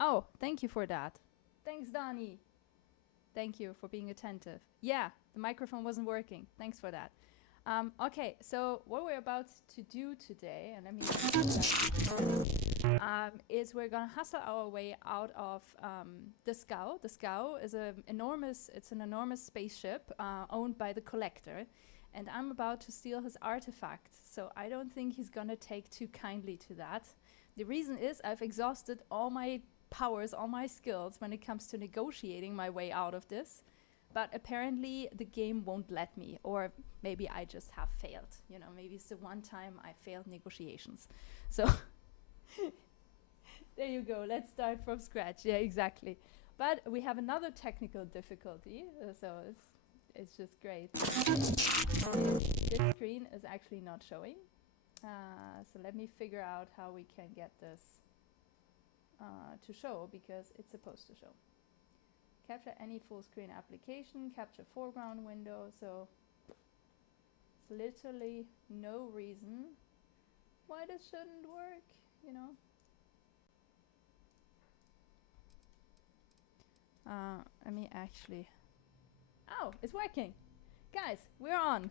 Oh, thank you for that. Thanks, Donnie. Thank you for being attentive. Yeah, the microphone wasn't working. Thanks for that. Okay, so what we're about to do today, and let me is we're gonna hustle our way out of the Scow. The Scow is an enormous spaceship owned by the Collector, and I'm about to steal his artifacts. So I don't think he's gonna take too kindly to that. The reason is I've exhausted all my powers, all my skills when it comes to negotiating my way out of this. But apparently the game won't let me, or maybe I just have failed. You know, maybe it's the one time I failed negotiations. So there you go. Let's start from scratch. Yeah, exactly. But we have another technical difficulty, so it's just great. This screen is actually not showing. So let me figure out how we can get this to show, because it's supposed to show. Capture any full screen application, capture foreground window, so it's literally no reason why this shouldn't work, you know. Let me actually, oh, it's working. Guys, we're on.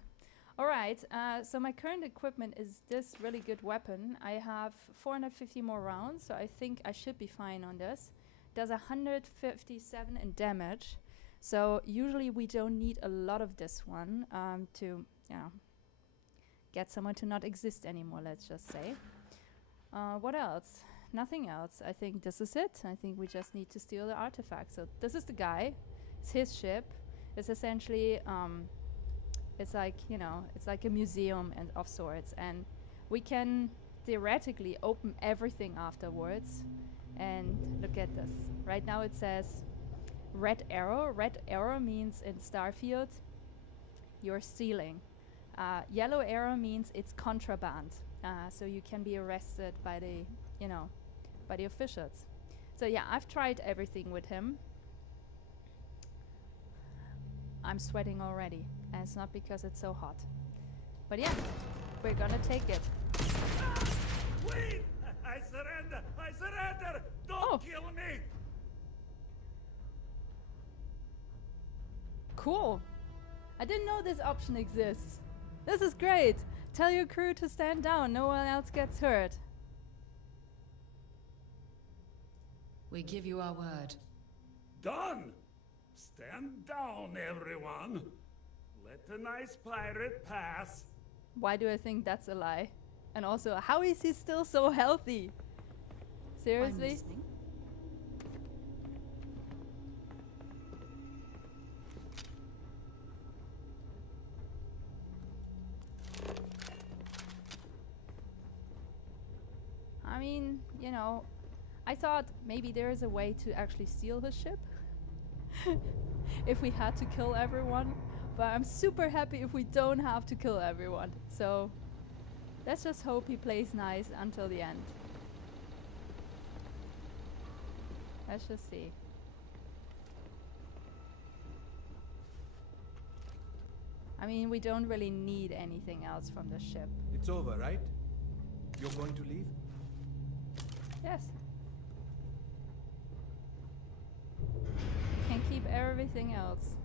All right, so my current equipment is this really good weapon. I have 450 more rounds, so I think I should be fine on this. Does 157 in damage, so usually we don't need a lot of this one to, you know, get someone to not exist anymore, let's just say. What else? Nothing else. I think this is it. I think we just need to steal the artifact. So this is the guy. It's his ship. It's essentially it's like, you know, it's like a museum and of sorts, and we can theoretically open everything afterwards. And look at this. Right now it says red arrow. Red arrow means in Starfield you're stealing. Yellow arrow means it's contraband. So you can be arrested by the, you know, by the officials. So yeah, I've tried everything with him. I'm sweating already, and it's not because it's so hot. But yeah, we're gonna take it. Wait! I surrender! I surrender! Don't kill me! Cool. I didn't know this option exists. This is great. Tell your crew to stand down. No one else gets hurt. We give you our word. Done! Stand down, everyone. Let the nice pirate pass. Why do I think that's a lie? And also, how is he still so healthy? Seriously? mean, you know, I thought maybe there is a way to actually steal his ship. If we had to kill everyone. But I'm super happy if we don't have to kill everyone. So let's just hope he plays nice until the end. Let's just see. I mean, we don't really need anything else from the ship. It's over, right? You're going to leave? Yes. Can keep everything else.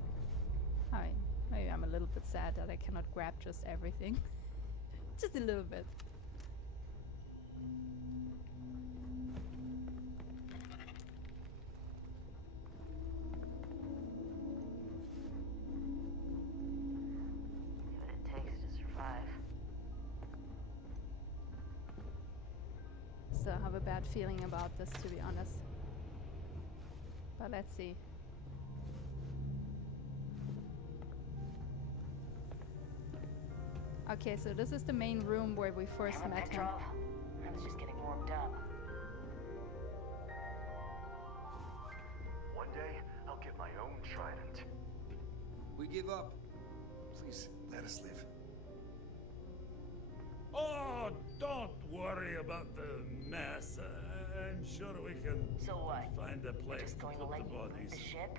Alright, maybe I'm a little bit sad that I cannot grab just everything. Just a little bit. See what it takes to survive. Still have a bad feeling about this, to be honest. But let's see. Okay, so this is the main room where we first Damn it, met him. Petrov. I was just getting warmed up. One day, I'll get my own trident. We give up. Please, let us live. Oh, don't worry about the mess. I'm sure we can So what? find a You're place just to going to put let the me loot bodies. the ship?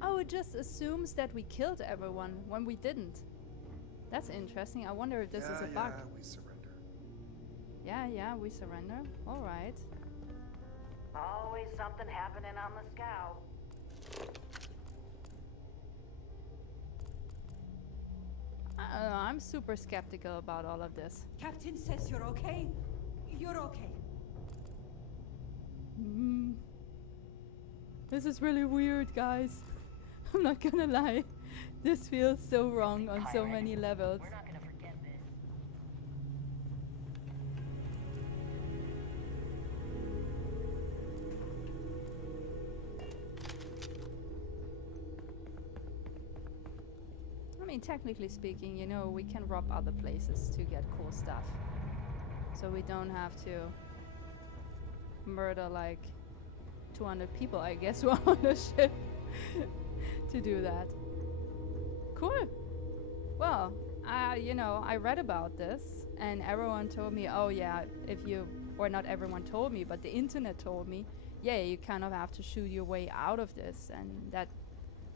Oh, it just assumes that we killed everyone when we didn't. That's interesting. I wonder if this is a bug. Yeah, we surrender. Yeah, we surrender. Alright. Always something happening on the scout. I don't know, I'm super skeptical about all of this. Captain says you're okay. You're okay. This is really weird, guys. I'm not gonna lie. This feels so wrong on so Pirate. many levels. We're not gonna forget this. I mean, technically speaking, you know, we can rob other places to get cool stuff. So we don't have to murder like 200 people, I guess, who are on the ship to do that. Cool. Well, you know, I read about this and everyone told me, oh yeah, if you, or not everyone told me, but the internet told me, yeah, you kind of have to shoot your way out of this, and that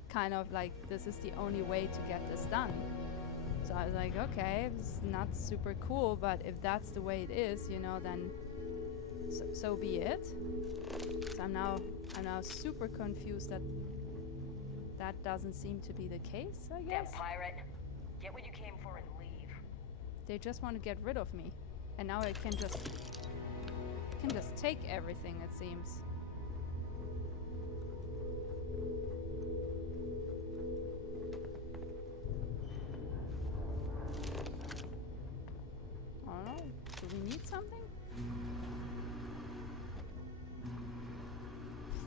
kind of like, this is the only way to get this done. So I was like, okay, it's not super cool, but if that's the way it is, you know, then so be it. So I'm now super confused that that doesn't seem to be the case, I Damn guess. pirate. Get what you came for and leave. They just want to get rid of me. And now I can just take everything, it seems. I don't know. Do we need something?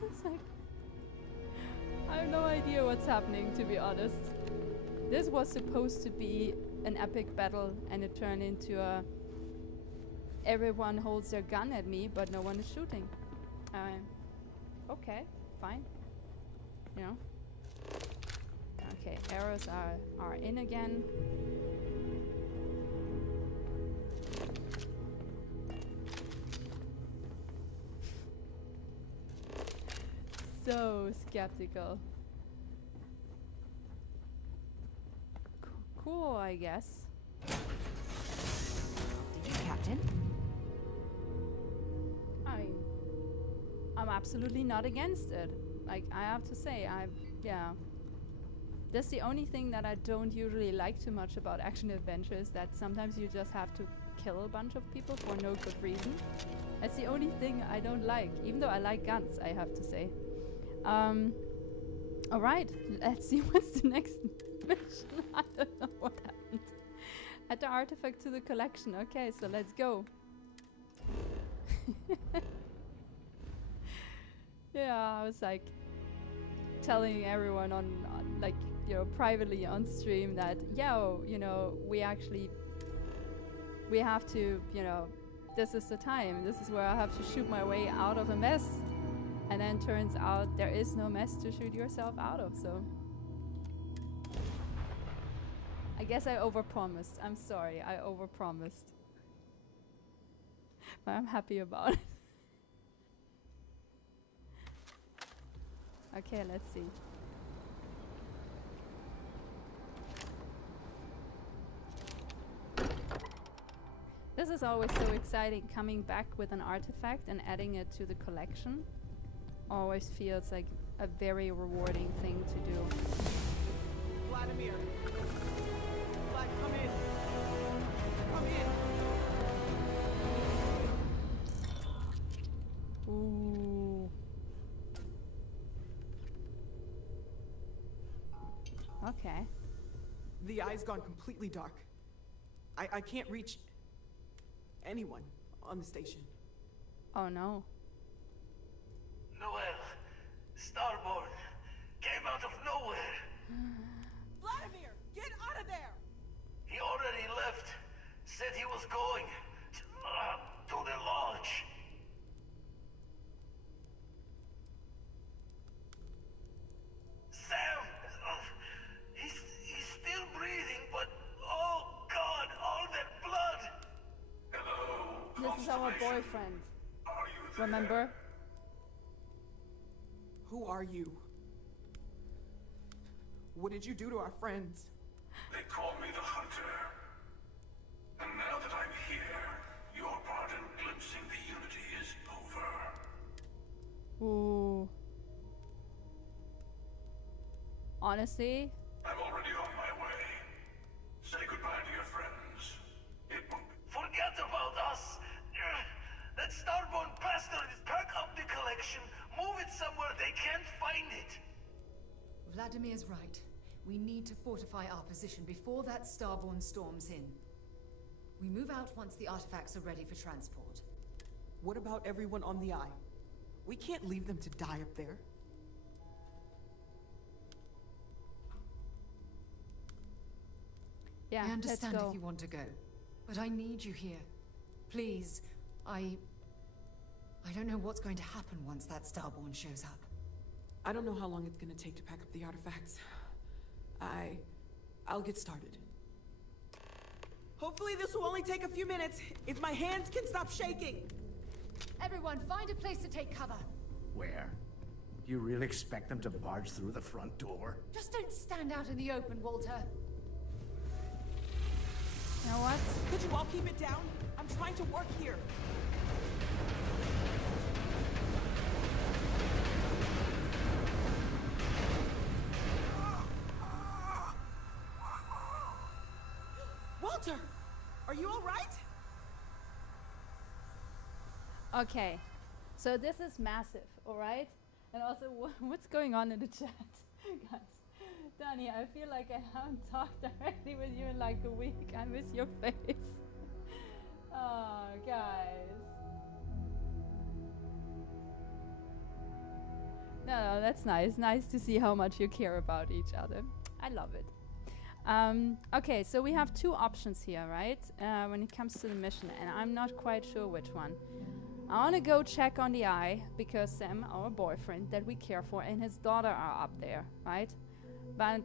It's like, I have no idea what's happening, to be honest. This was supposed to be an epic battle, and it turned into a everyone holds their gun at me, but no one is shooting. Okay, fine. You know. Okay, arrows are in again. So skeptical. Cool, I guess. After you, Captain. I mean, I'm absolutely not against it. Like, I have to say, yeah. That's the only thing that I don't usually like too much about action adventures, that sometimes you just have to kill a bunch of people for no good reason. That's the only thing I don't like, even though I like guns, I have to say. Alright, let's see what's the next mission. I don't know what happened. Add the artifact to the collection. Okay, so let's go. Yeah, I was like telling everyone on like, you know, privately on stream that, yo, you know, we have to, you know, this is the time. This is where I have to shoot my way out of a mess. And then turns out there is no mess to shoot yourself out of, so. I guess I overpromised. I'm sorry, I overpromised. But I'm happy about it. Okay, let's see. This is always so exciting, coming back with an artifact and adding it to the collection. Always feels like a very rewarding thing to do. Vladimir! Vlad, come in! Come in! Ooh. Okay. The eye's gone completely dark. I can't reach anyone on the station. Oh no. Noel, Starborn, came out of nowhere. Vladimir, get out of there! He already left. Said he was going to the lodge. Sam, he's still breathing, but oh God, all that blood. Hello. This is our boyfriend. Are you there? Remember? Who are you? What did you do to our friends? They call me the Hunter. And now that I'm here, your part in glimpsing the Unity is over. Ooh. Honestly, I'm already on my way. Say goodbye to your friends. It won't be... Forget about us. That Starborn bastard is pack up the collection, move it somewhere they can't find it. Vladimir's right. We need to fortify our position before that Starborn storms in. We move out once the artifacts are ready for transport. What about everyone on the Eye? We can't leave them to die up there. yeah, I understand let's go. if you want to go, but I need you here. Please, I don't know what's going to happen once that Starborn shows up. I don't know how long it's gonna take to pack up the artifacts. I'll get started. Hopefully this will only take a few minutes, if my hands can stop shaking! Everyone, find a place to take cover. Where? Do you really expect them to barge through the front door? Just don't stand out in the open, Walter. You know what? Could you all keep it down? I'm trying to work here. Walter! Are you all right? Okay, so this is massive, all right? And also, what's going on in the chat? Guys, Danny, I feel like I haven't talked directly with you in like a week. I miss your face. Oh, guys. No, that's nice. Nice to see how much you care about each other. I love it. Okay, so we have two options here, right? When it comes to the mission, and I'm not quite sure which one. I want to go check on the Eye, because Sam, our boyfriend that we care for, and his daughter are up there, right? But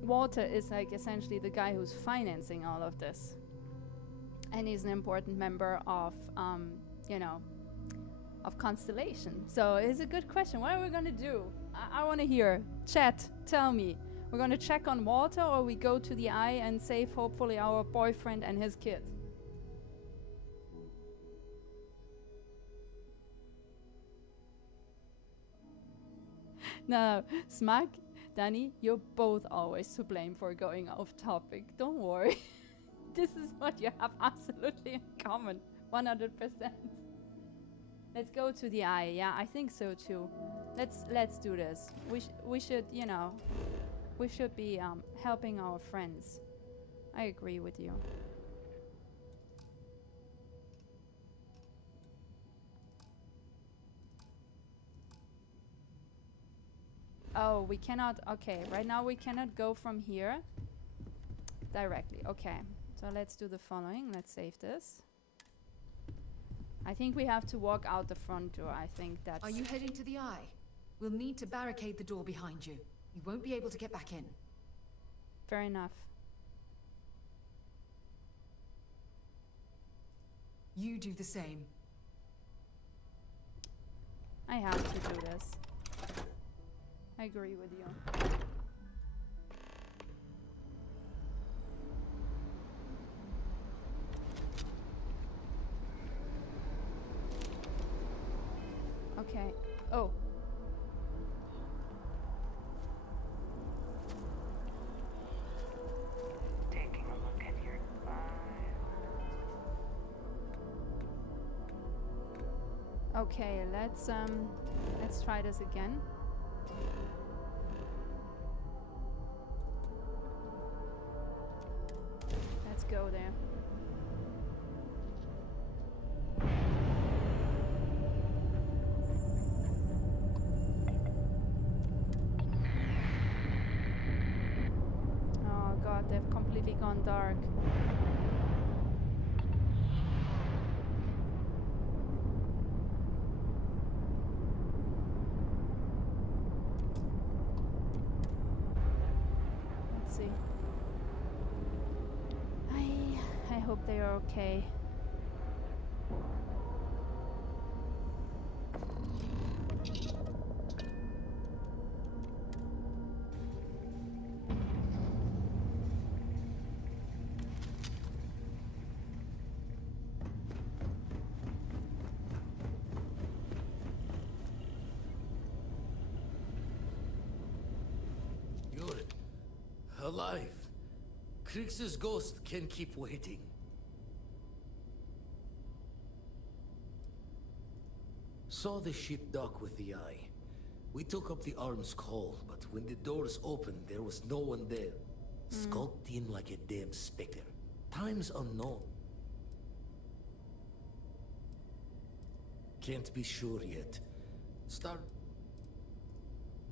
Walter is like essentially the guy who's financing all of this. And he's an important member of, you know, of Constellation. So it's a good question. What are we going to do? I want to hear. Chat, tell me. We're going to check on Walter, or we go to the Eye and save hopefully our boyfriend and his kid? No, Smack, Danny, you're both always to blame for going off topic. Don't worry. This is what you have absolutely in common. 100%. Let's go to the Eye. Yeah, I think so too. Let's do this. We should, you know, we should be helping our friends. I agree with you. Oh, we cannot. Okay, right now we cannot go from here directly. Okay, so let's do the following. Let's save this. I think we have to walk out the front door. I think that's... Are you heading to the eye? We'll need to barricade the door behind you. You won't be able to get back in. Fair enough. You do the same. I have to do this. I agree with you. Okay. Oh. Taking a look at your file. Okay, let's try this again. Let's go there. Oh god, they've completely gone dark. Let's see. I hope they are okay. You're alive. Krix's ghost can keep waiting. Saw the ship dock with the eye. We took up the arm's call, but when the doors opened, there was no one there. Skulked in like a damn specter. Times unknown. Can't be sure yet.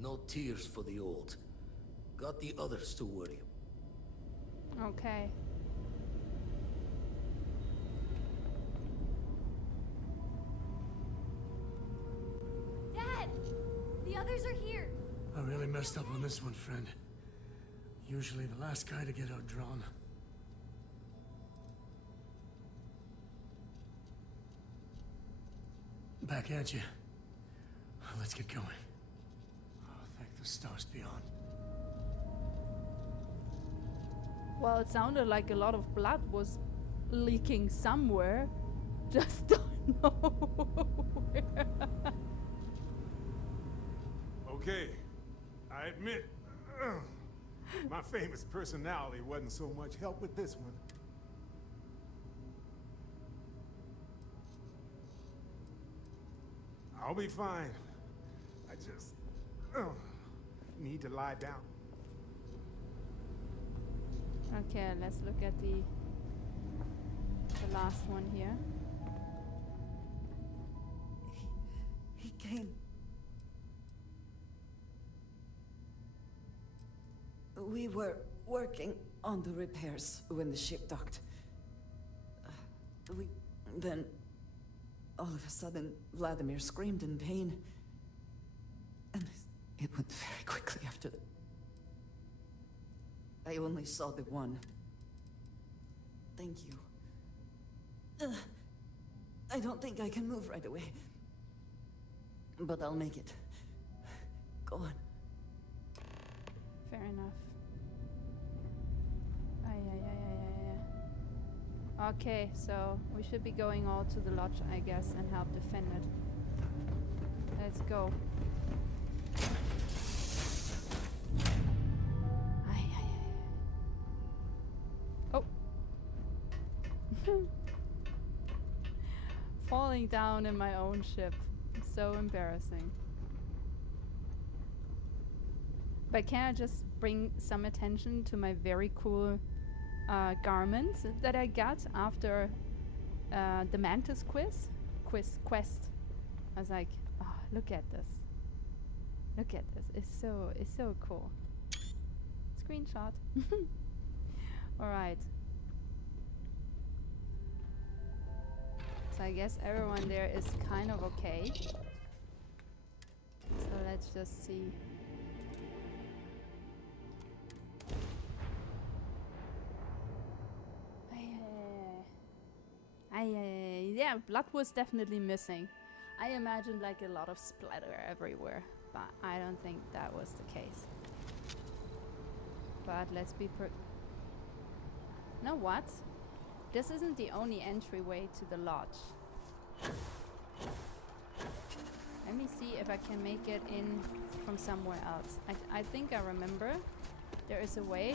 No tears for the old. Got the others to worry. Okay. Dad! The others are here. I really messed up on this one, friend. Usually the last guy to get outdrawn. Back at you. Let's get going. Oh, thank the stars beyond. Well, it sounded like a lot of blood was leaking somewhere. Just don't know where. Okay, I admit, my famous personality wasn't so much help with this one. I'll be fine. I just need to lie down. Okay, let's look at the last one here. He came. We were working on the repairs when the ship docked. Then, all of a sudden, Vladimir screamed in pain. And it went very quickly after that. I only saw the one. Thank you. I don't think I can move right away. But I'll make it. Go on. Fair enough. Okay, so we should be going all to the lodge, I guess, and help defend it. Let's go. Oh. Falling down in my own ship. So embarrassing. But can I just bring some attention to my very cool garments that I got after the Mantis quest? I was like, oh, look at this. Look at this. It's so cool. Screenshot. All right. So I guess everyone there is kind of okay. So let's just see. Yeah, blood was definitely missing. I imagined like a lot of splatter everywhere, but I don't think that was the case. But let's be know what? This isn't the only entryway to the lodge. Let me see if I can make it in from somewhere else. I think I remember there is a way.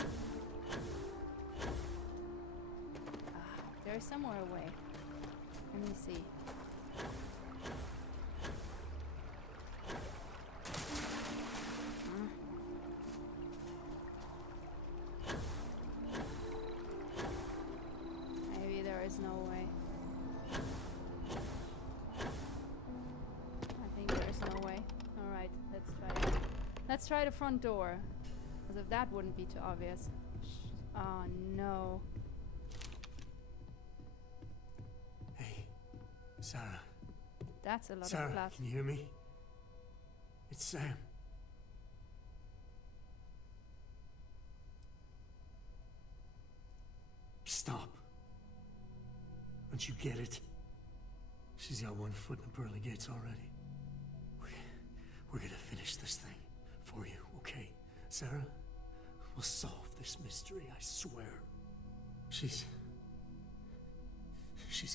There is somewhere a way. Let me see. Maybe there is no way. I think there is no way. Alright, let's try it. Let's try the front door. As if that wouldn't be too obvious. Oh no. Sarah. That's a lot Sarah, of blood. Can you hear me? It's Sam. Stop. Don't you get it? She's got one foot in the pearly gates already. We're gonna finish this thing for you, okay? Sarah, we'll solve this mystery, I swear. She's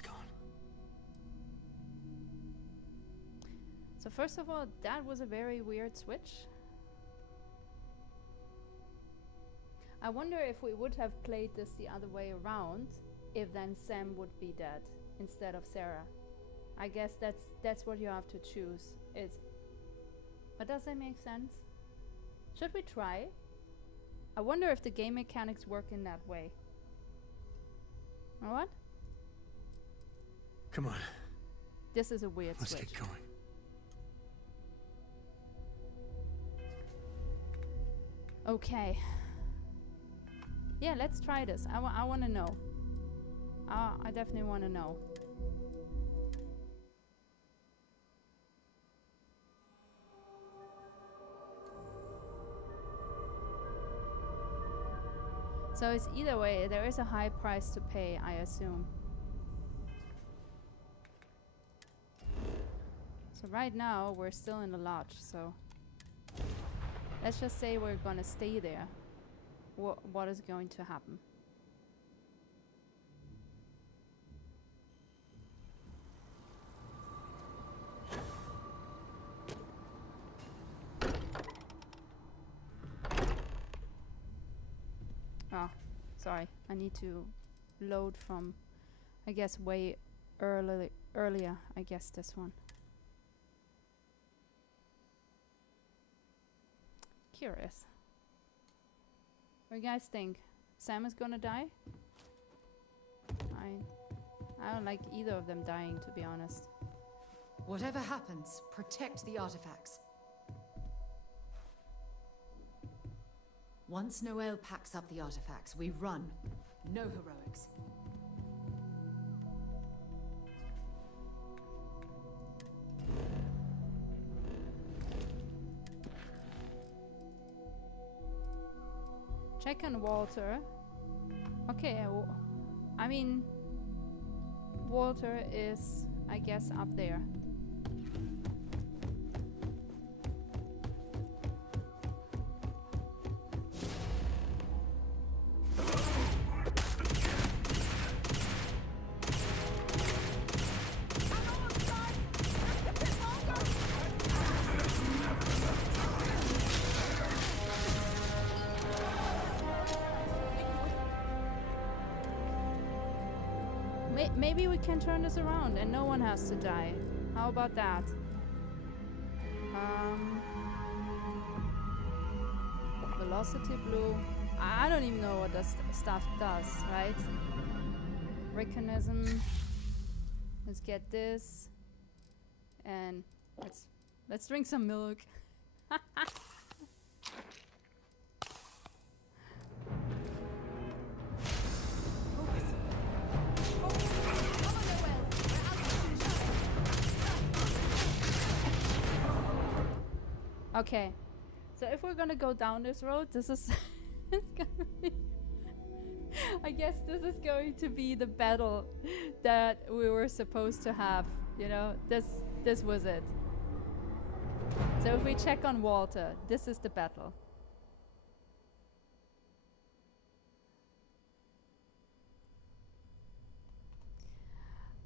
gone. So first of all, that was a very weird switch. I wonder if we would have played this the other way around, if then Sam would be dead instead of Sarah. I guess that's what you have to choose. But does that make sense? Should we try? I wonder if the game mechanics work in that way. Or what? Come on. This is a weird switch. Let's get going. Okay. Yeah, let's try this. I want to know. I definitely want to know. So it's either way, there is a high price to pay, I assume. So right now, we're still in the lodge, so... Let's just say we're gonna stay there. What is going to happen? Oh, sorry. I need to load from, I guess, way earlier. I guess this one. Curious. What do you guys think? Sam is gonna die? I don't like either of them dying, to be honest. Whatever happens, protect the artifacts. Once Noel packs up the artifacts, we run. No heroics. Check on Walter. Okay, I mean, Walter is, I guess, up there. Maybe we can turn this around and no one has to die. How about that? Velocity blue. I don't even know what this stuff does, right? Mechanism. Let's get this. And let's drink some milk. Okay, so if we're gonna go down this road, this is it's gonna be I guess this is going to be the battle that we were supposed to have, you know, this was it. So if we check on Walter, this is the battle.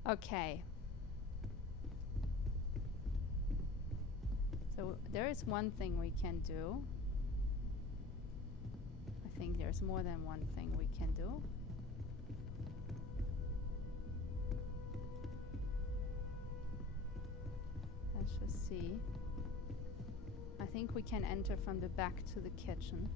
Okay. So there is one thing we can do. I think there's more than one thing we can do. Let's just see. I think we can enter from the back to the kitchen.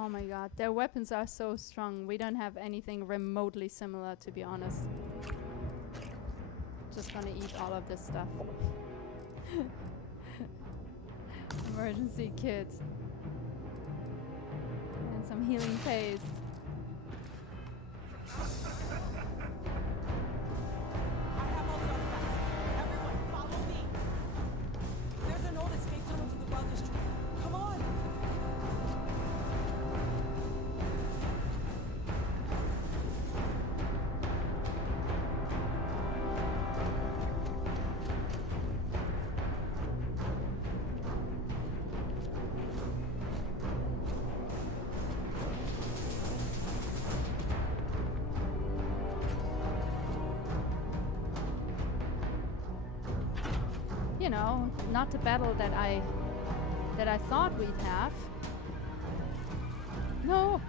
Oh my god, their weapons are so strong. We don't have anything remotely similar, to be honest. Just gonna eat all of this stuff. Emergency kit. And some healing paste. You know, not the battle that I thought we'd have. No!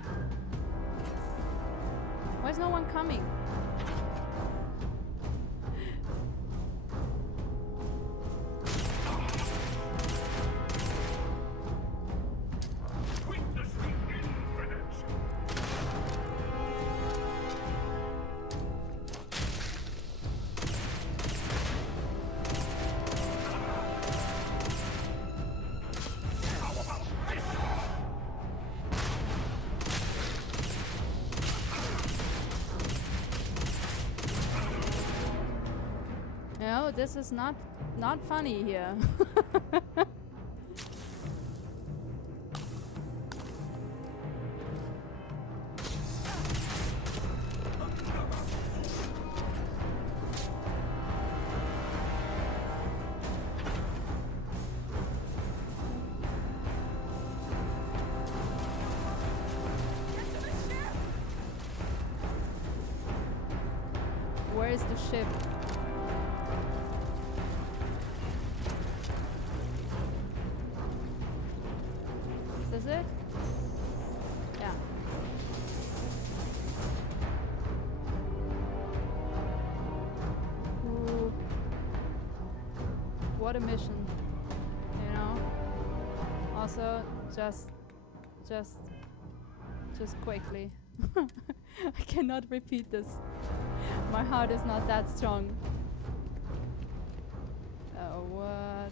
Why is no one coming? No, this is not funny here. Where is the ship? Is it? Yeah. Ooh. What a mission, you know? Also, just quickly. I cannot repeat this. My heart is not that strong. Oh, what?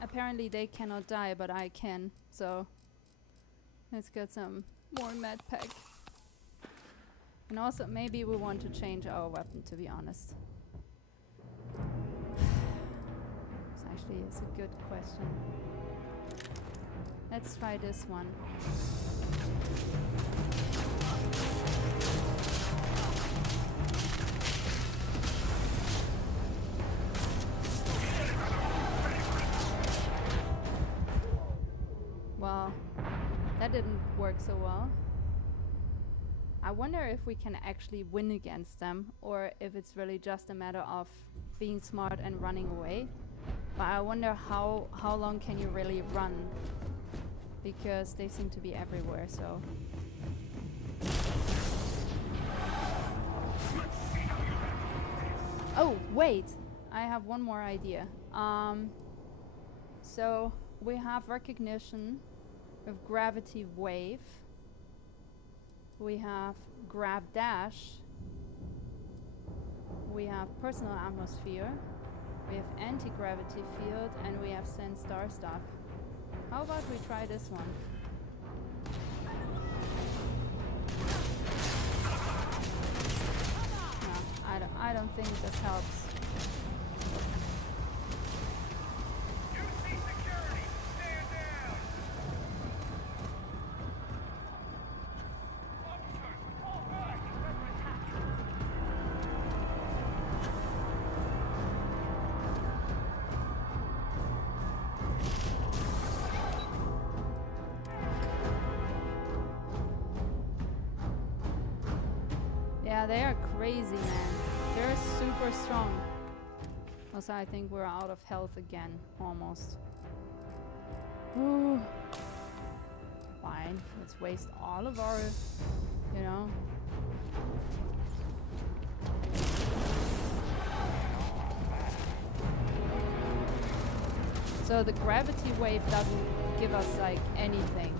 Apparently they cannot die, but I can, so let's get some more med pack. And also maybe we want to change our weapon, to be honest. This actually is a good question. Let's try this one. Well, that didn't work so well. I wonder if we can actually win against them, or if it's really just a matter of being smart and running away. But I wonder how long can you really run? Because they seem to be everywhere, so... Oh, wait! I have one more idea. So, we have recognition of gravity wave. We have grav dash. We have personal atmosphere. We have anti-gravity field, and we have sense star stuff. How about we try this one? No, I don't think this helps. Yeah, they are crazy, man. They're super strong. Also, I think we're out of health again, almost. Ooh. Fine, let's waste all of our, you know. So the gravity wave doesn't give us, like, anything.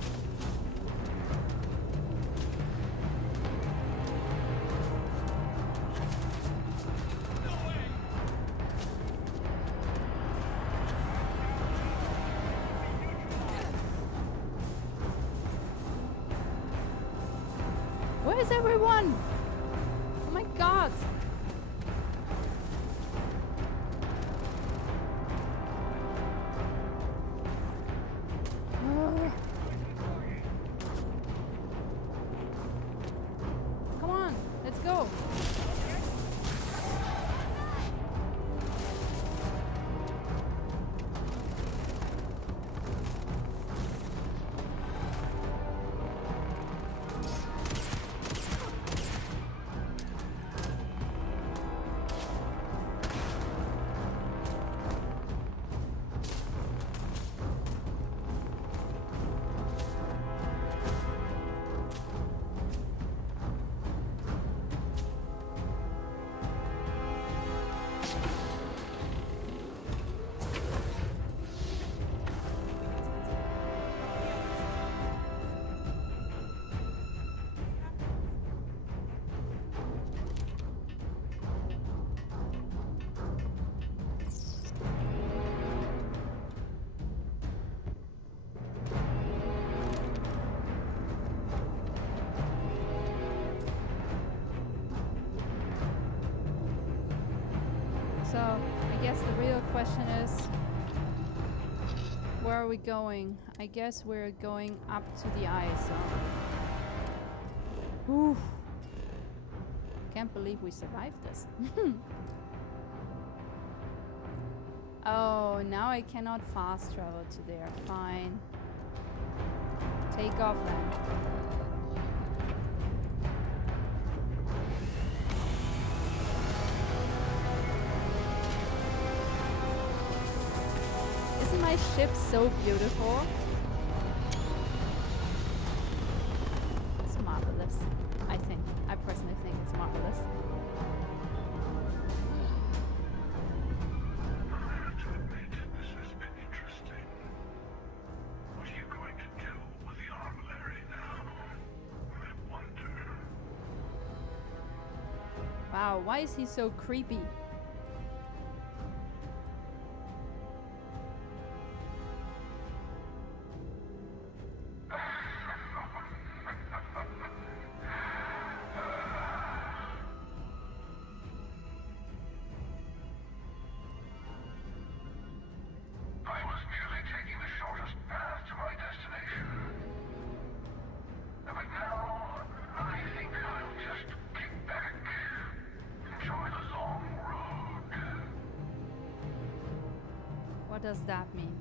Where is everyone? Oh my god! Come on, let's go! So, I guess the real question is, where are we going? I guess we're going up to the eye, so... Oof. Can't believe we survived this. Oh, now I cannot fast travel to there. Fine. Take off then. Isn't my ship so beautiful? It's marvelous, I think. I personally think it's marvelous. I have to admit, this has been interesting. What are you going to do with the armillary now? I wonder. Wow, why is he so creepy? What does that mean?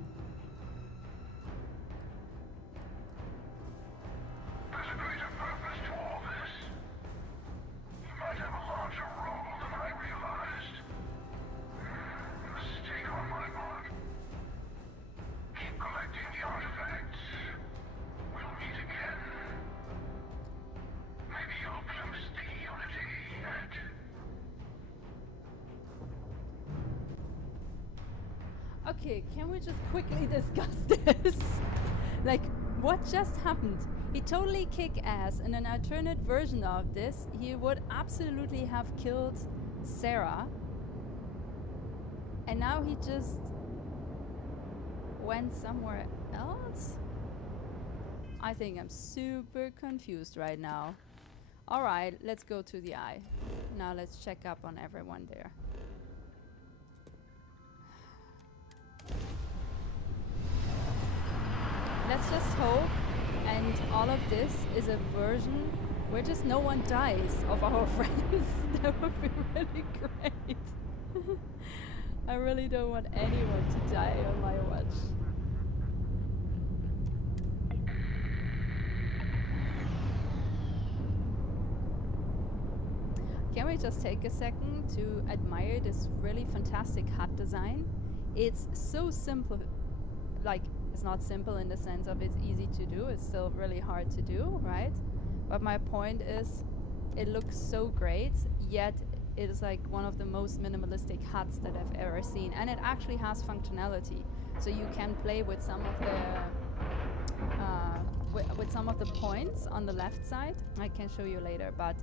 Okay, can we just quickly discuss this? Like, what just happened? He totally kick ass. In an alternate version of this, he would absolutely have killed Sarah. And now he just went somewhere else? I think I'm super confused right now. Alright, let's go to the eye. Now let's check up on everyone there. Let's just hope, and all of this is a version where just no one dies of our friends. That would be really great. I really don't want anyone to die on my watch. Can we just take a second to admire this really fantastic hut design? It's so simple, like, it's not simple in the sense of it's easy to do, it's still really hard to do, right? But my point is, it looks so great, yet it is like one of the most minimalistic huts that I've ever seen. And it actually has functionality. So you can play with some of the with some of the points on the left side. I can show you later, but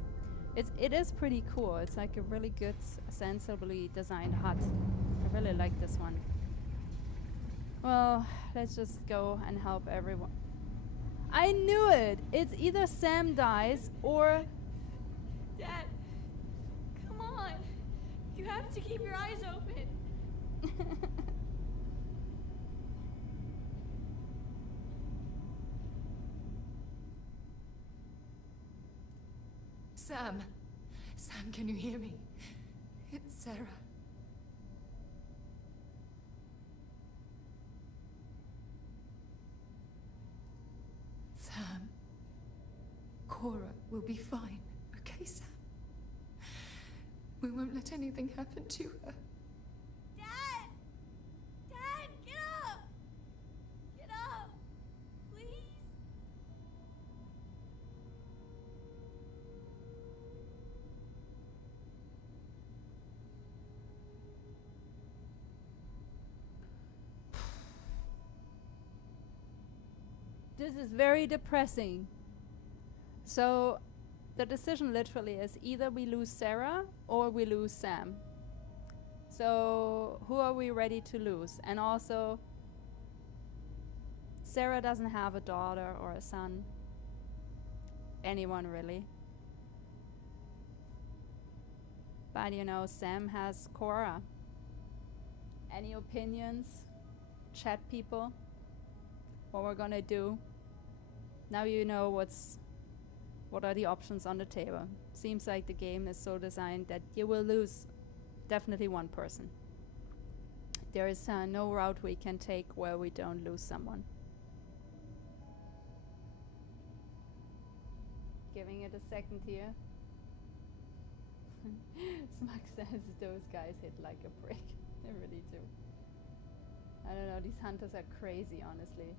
it is pretty cool. It's like a really good, sensibly designed hut. I really like this one. Well, let's just go and help everyone. I knew it! It's either Sam dies or... Dad, come on. You have to keep your eyes open. Sam. Sam, can you hear me? It's Sarah. Sam. Cora will be fine, okay, Sam? We won't let anything happen to her. Dad! Dad, get up! Get up! Please? This is very depressing. So the decision literally is either we lose Sarah or we lose Sam. So who are we ready to lose? And also, Sarah doesn't have a daughter or a son. Anyone really. But you know, Sam has Cora. Any opinions? Chat people? What we're gonna do? Now you know what are the options on the table. Seems like the game is so designed that you will lose definitely one person. There is no route we can take where we don't lose someone. Giving it a second here. Smug says those guys hit like a brick. They really do. I don't know, these hunters are crazy, honestly.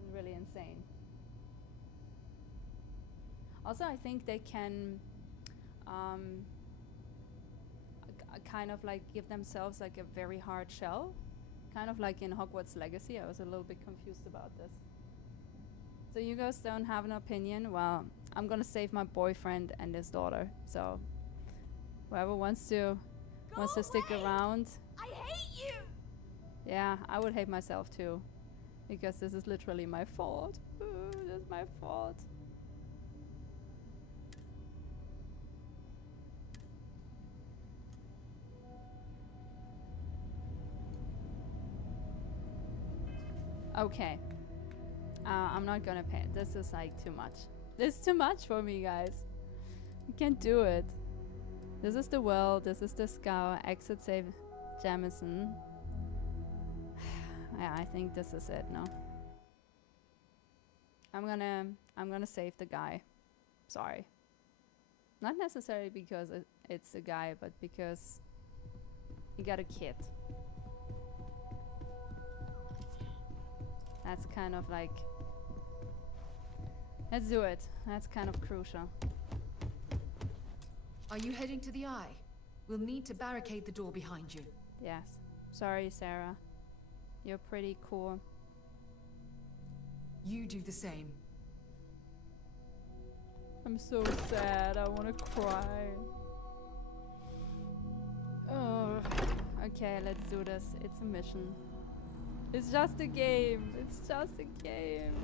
It's really insane. Also, I think they can kind of like give themselves like a very hard shell. Kind of like in Hogwarts Legacy. I was a little bit confused about this. So you guys don't have an opinion? Well, I'm gonna save my boyfriend and his daughter. So whoever wants to stick around. I hate you! Yeah, I would hate myself too. Because this is literally my fault. This is my fault. Okay. I'm not gonna pay. This is like too much. This is too much for me, guys. I can't do it. This is the well. This is the scour. Exit save Jamison. Yeah, I think this is it, no? I'm gonna save the guy. Sorry. Not necessarily because it's a guy, but because he got a kid. That's kind of like... Let's do it. That's kind of crucial. Are you heading to the eye? We'll need to barricade the door behind you. Yes. Sorry, Sarah. You're pretty cool. You do the same. I'm so sad. I want to cry. Oh. Okay, let's do this. It's a mission. It's just a game. It's just a game.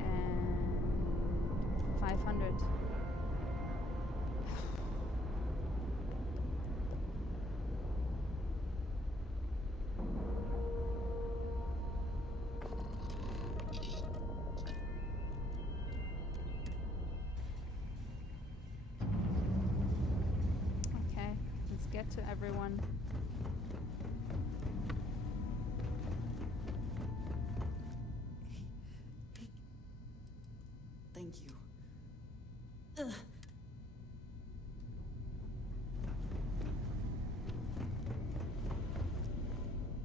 And 500. Okay, let's get to everyone. Thank you.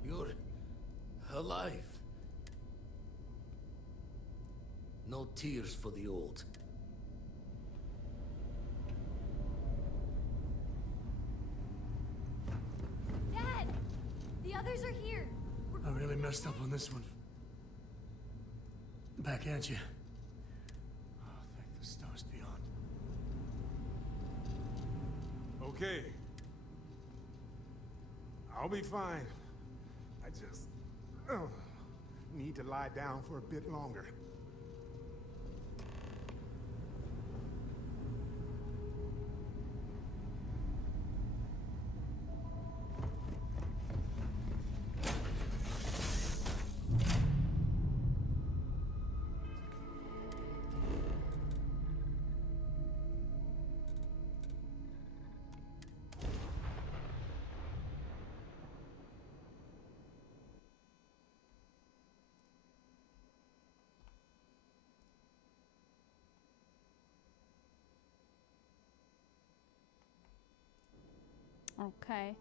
You're alive. No tears for the old. Dad! The others are here. I really messed up on this one. Back at you. Oh, thank the stars beyond. Okay. I'll be fine. I just need to lie down for a bit longer. Okay.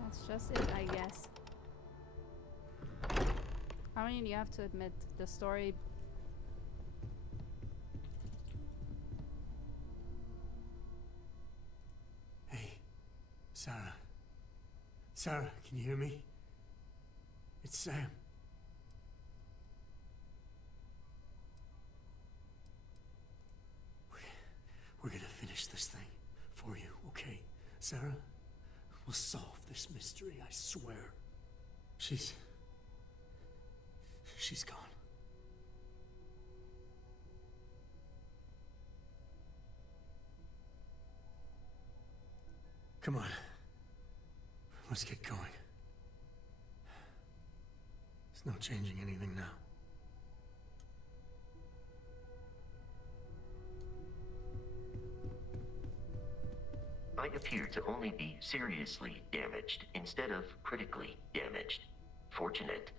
That's just it, I guess. I mean, you have to admit, the story... Hey, Sarah. Sarah, can you hear me? It's Sam. We're gonna finish this thing for you, okay? Sarah? We'll solve this mystery, I swear. She's gone. Come on. Let's get going. There's no changing anything now. I appear to only be seriously damaged instead of critically damaged. Fortunate.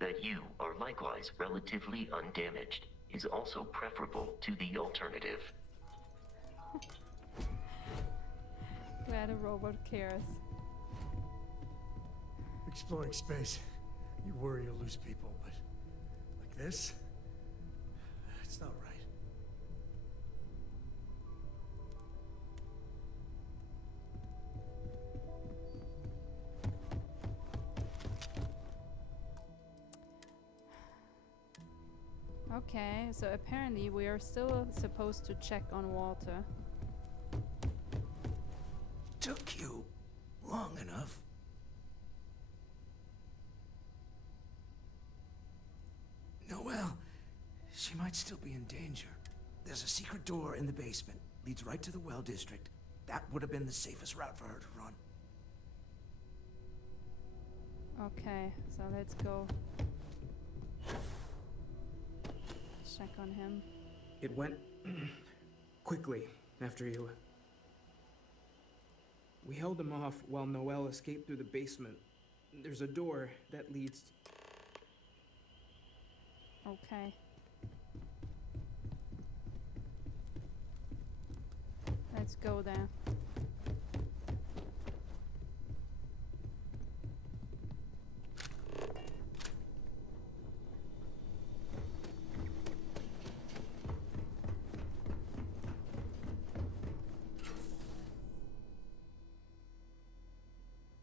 That you are likewise relatively undamaged is also preferable to the alternative. Glad a robot cares. Exploring space, you worry you'll lose people, but like this? It's not right. Okay, so apparently we are still supposed to check on Walter. Took you long enough. Noelle, she might still be in danger. There's a secret door in the basement. Leads right to the well district. That would have been the safest route for her to run. Okay, so let's go. Check on him. It went quickly after you left. We held him off while Noelle escaped through the basement. There's a door that leads... Okay. Let's go there.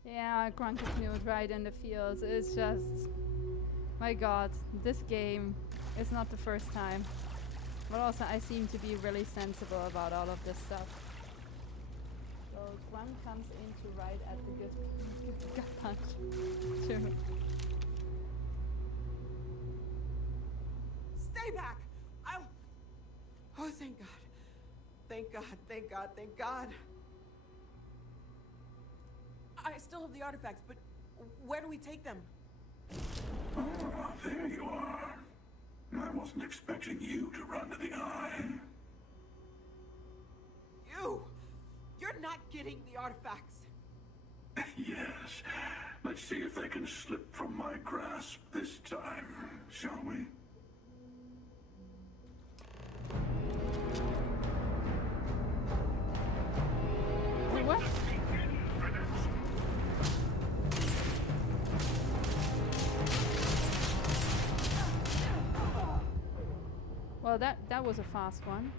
Yeah, Grunky Knut right in the fields. It's just... My god, this game is not the first time. But also I seem to be really sensible about all of this stuff. So Grunk comes into right at the good gut punch. Sure. Stay back! I'll... Oh, thank God. Thank God, thank God, thank God. I still have the artifacts, but where do we take them? Ah, there you are. I wasn't expecting you to run to the eye. You! You're not getting the artifacts. Yes. Let's see if they can slip from my grasp this time, shall we? What? Well, that was a fast one.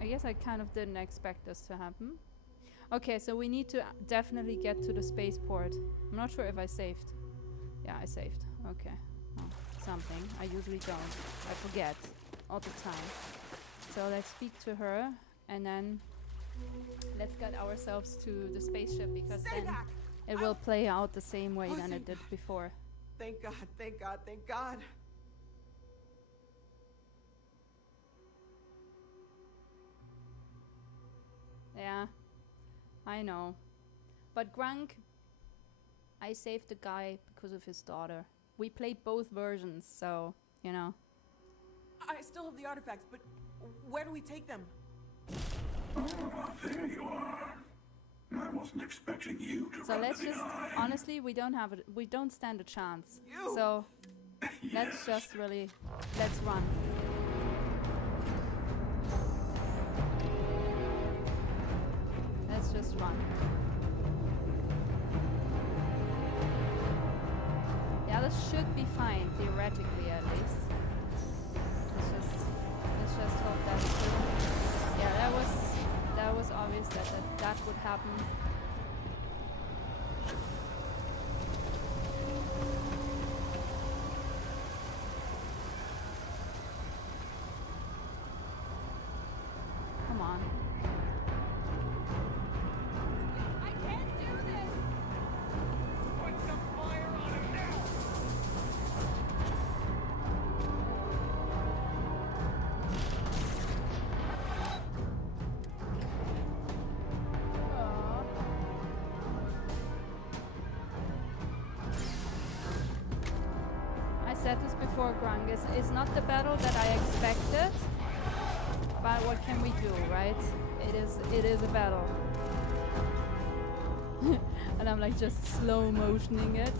I guess I kind of didn't expect this to happen. Okay, so we need to definitely get to the spaceport. I'm not sure if I saved. Yeah, I saved. Okay. Oh, something. I usually don't. I forget all the time. So let's speak to her and then let's get ourselves to the spaceship because Stay then back. it will play out the same way Oh, than thank it did God. before. Thank God, thank God, thank God. Yeah, I know. But Grunk, I saved the guy because of his daughter. We played both versions, so, you know. I still have the artifacts, but where do we take them? Ah, there you are. I wasn't expecting you to So run let's to the just, eye. honestly, we don't stand a chance. You! So, Yes. let's just really, let's run. Let's just run. Yeah, this should be fine, theoretically at least. Let's just hope that's true. Yeah, that was obvious that would happen. Come on. I can't do this! Put some fire on him now! I said this before, Grung. It's not the battle that I expected, but what can we do, right? It is a battle. And I'm like just slow motioning it.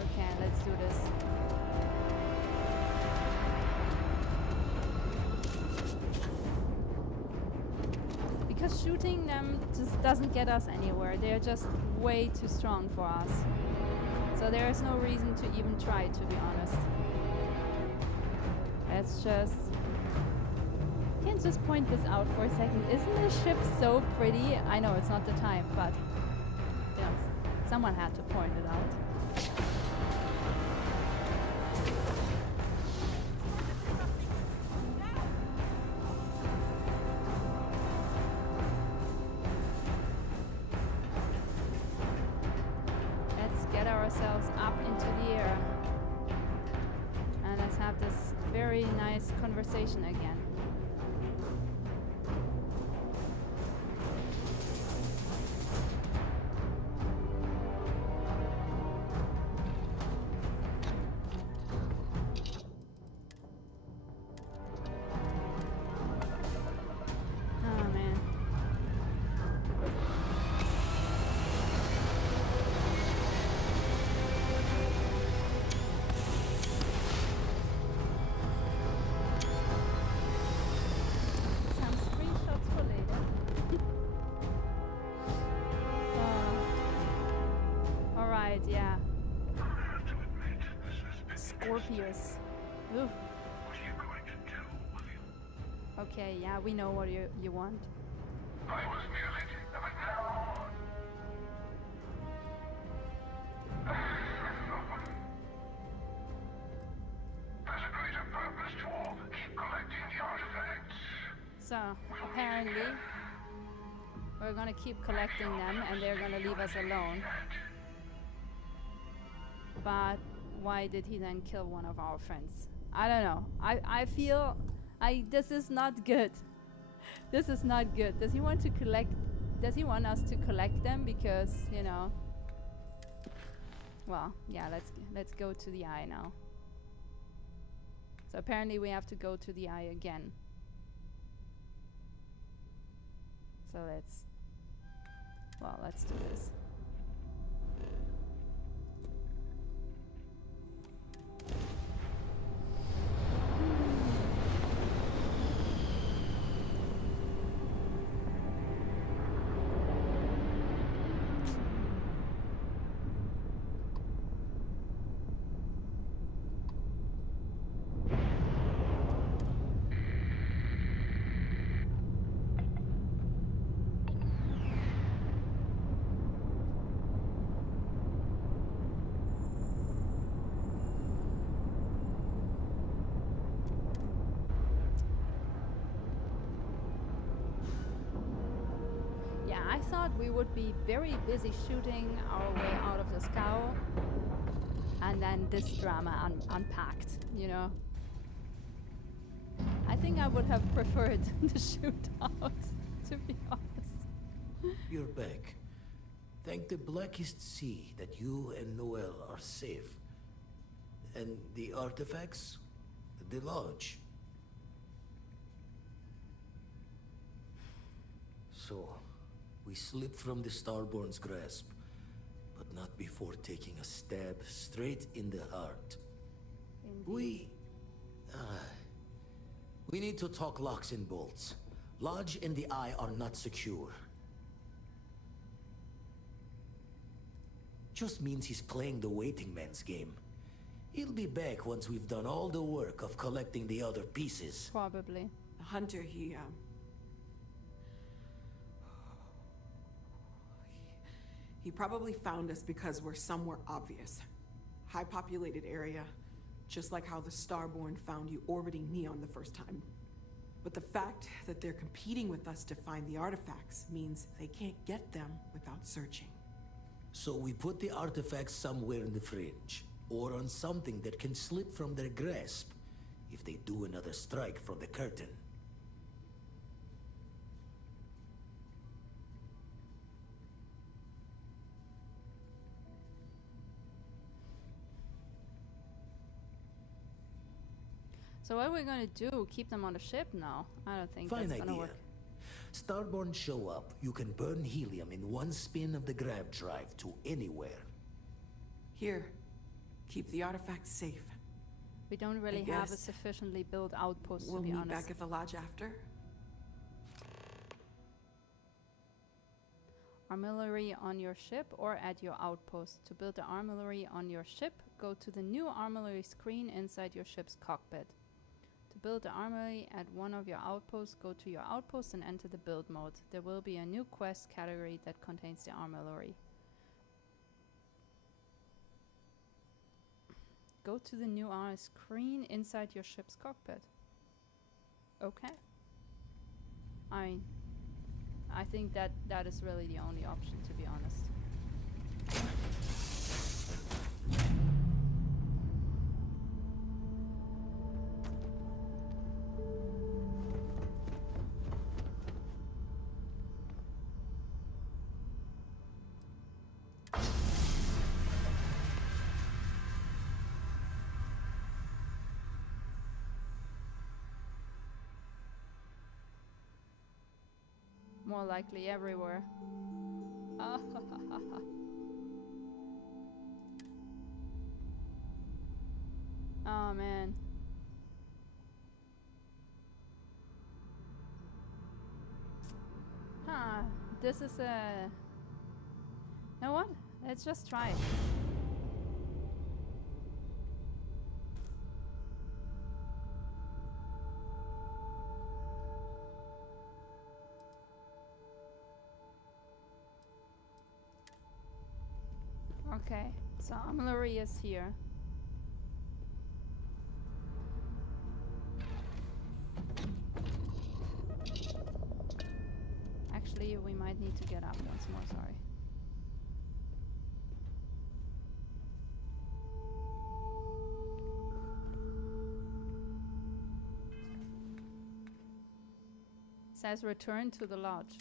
Okay, let's do this. Because shooting them just doesn't get us anywhere. They're just way too strong for us. So there is no reason to even try, to be honest. Let's just... Can't just point this out for a second. Isn't this ship so pretty? I know it's not the time, but... You know, someone had to point it out. Let's get ourselves up into the air. And let's have this very nice conversation again. Scorpius. Ooh. What are you going to do with him? Okay, yeah, we know what you want. I was merely of it now. There's a greater purpose to all. Keep collecting the artifacts. So, apparently, we're gonna keep collecting them and they're gonna leave us alone. But why did he then kill one of our friends? I don't know. I feel this is not good. This is not good. Does he want to collect? Does he want us to collect them? Because, you know. Well, yeah. Let's go to the eye now. So apparently we have to go to the eye again. So let's do this. I thought we would be very busy shooting our way out of the scow, and then this drama unpacked, you know. I think I would have preferred the shootout, to be honest. You're back. Thank the blackest sea that you and Noel are safe. And the artifacts? The lodge. So, we slipped from the Starborn's grasp, but not before taking a stab straight in the heart. Indeed. We need to talk locks and bolts. Lodge and the Eye are not secure. Just means he's playing the waiting man's game. He'll be back once we've done all the work of collecting the other pieces. Probably. The hunter, he probably found us because we're somewhere obvious. High populated area, just like how the Starborn found you orbiting Neon the first time. But the fact that they're competing with us to find the artifacts means they can't get them without searching. So we put the artifacts somewhere in the fringe, or on something that can slip from their grasp if they do another strike from the curtain. So what are we gonna do? Keep them on the ship now? I don't think Fine that's gonna idea. work. Starborn show up, you can burn helium in one spin of the grav drive to anywhere. Here, keep the artifacts safe. We don't really have a sufficiently built outpost, We'll to be meet honest. back at the lodge after. Armillary on your ship or at your outpost. To build the armillary on your ship, go to the new armillary screen inside your ship's cockpit. To build the armory at one of your outposts, go to your outpost and enter the build mode. There will be a new quest category that contains the armillary. Go to the new armor screen inside your ship's cockpit. Okay. I think that is really the only option, to be honest. More likely everywhere. Oh man. Huh. This is a... You know what? Let's just try it. Okay, so armory is here. Actually, we might need to get up once more, sorry. It says return to the lodge.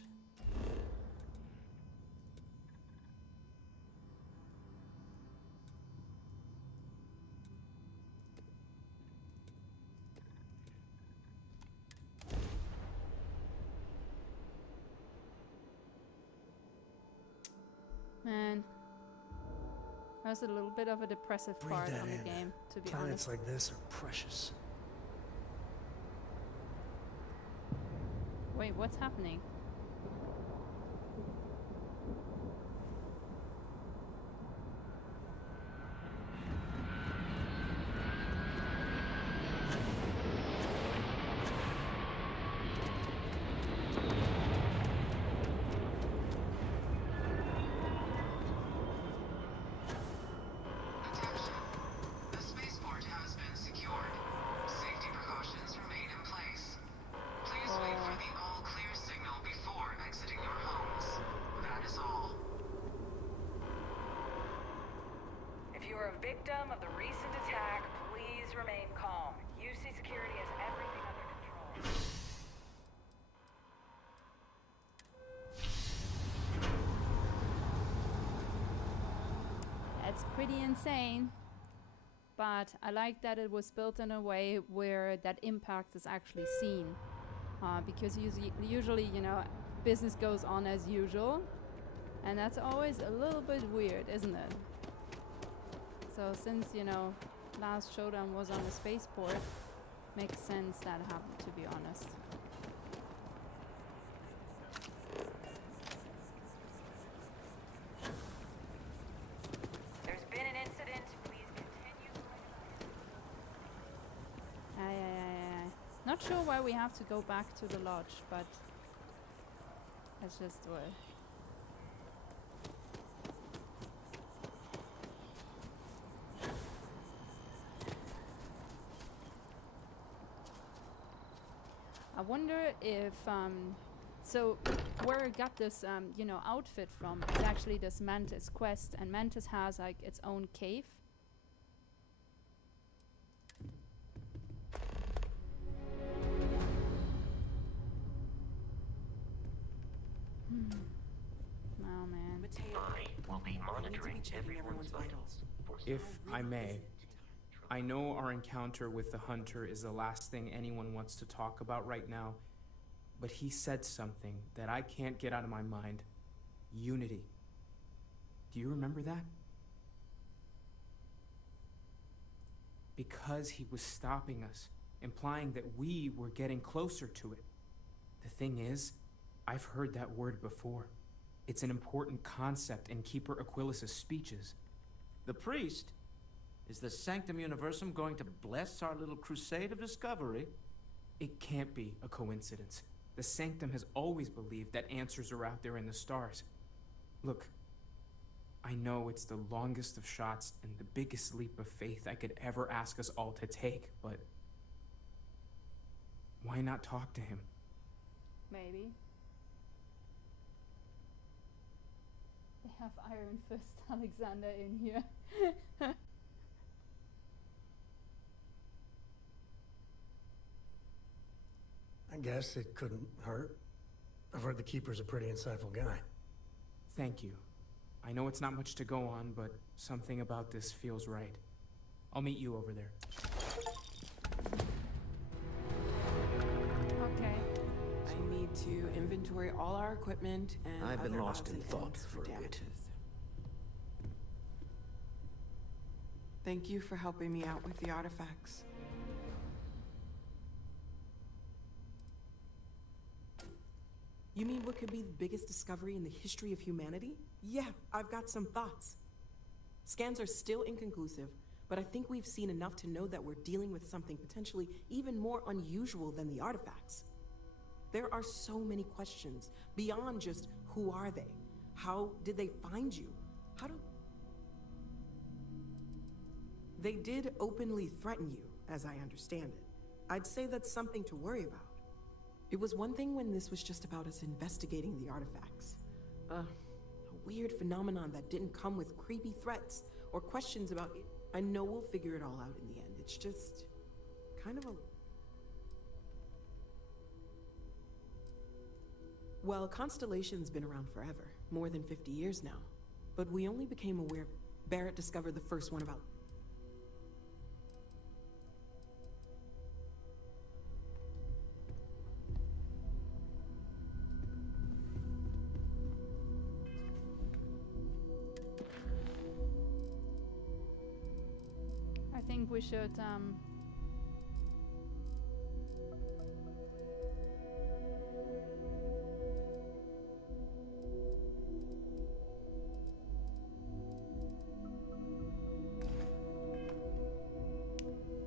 Man, that was a little bit of a depressive Breathe part that on the in. game, to be Planets honest. like this are precious. Wait, what's happening? The spaceport has been secured. Safety precautions remain in place. Please wait for the all-clear signal before exiting your homes. That is all. If you are a victim of the recent attack, please remain calm. UC Security has everything under control. That's pretty insane. But I like that it was built in a way where that impact is actually seen. Because usually, you know, business goes on as usual. And that's always a little bit weird, isn't it? So since, you know, last showdown was on the spaceport, makes sense that happened, to be honest. There's been an incident. Please continue. Not sure why we have to go back to the lodge, but let's just do it. I wonder if, so where I got this, you know, outfit from is actually this Mantis quest, and Mantis has like its own cave. Oh man. I will be monitoring everyone's vitals. If I may, I know our encounter with the Hunter is the last thing anyone wants to talk about right now, but he said something that I can't get out of my mind. Unity. Do you remember that? Because he was stopping us, implying that we were getting closer to it. The thing is, I've heard that word before. It's an important concept in Keeper Aquilas's speeches. The priest? Is the Sanctum Universum going to bless our little crusade of discovery? It can't be a coincidence. The Sanctum has always believed that answers are out there in the stars. Look, I know it's the longest of shots and the biggest leap of faith I could ever ask us all to take, but why not talk to him? Maybe. They have Iron Fist Alexander in here. I guess it couldn't hurt. I've heard the Keeper's a pretty insightful guy. Thank you. I know it's not much to go on, but something about this feels right. I'll meet you over there. Okay. I need to inventory all our equipment and I've been other lost odds in and thought ends for a bit. damages. Thank you for helping me out with the artifacts. You mean what could be the biggest discovery in the history of humanity? Yeah, I've got some thoughts. Scans are still inconclusive, but I think we've seen enough to know that we're dealing with something potentially even more unusual than the artifacts. There are so many questions beyond just who are they? How did they find you? They did openly threaten you, as I understand it. I'd say that's something to worry about. It was one thing when this was just about us investigating the artifacts. A weird phenomenon that didn't come with creepy threats or questions about it. I know we'll figure it all out in the end. It's just kind of a... Well, Constellation's been around forever, more than 50 years now. But we only became aware Barrett discovered the first one about... I think we should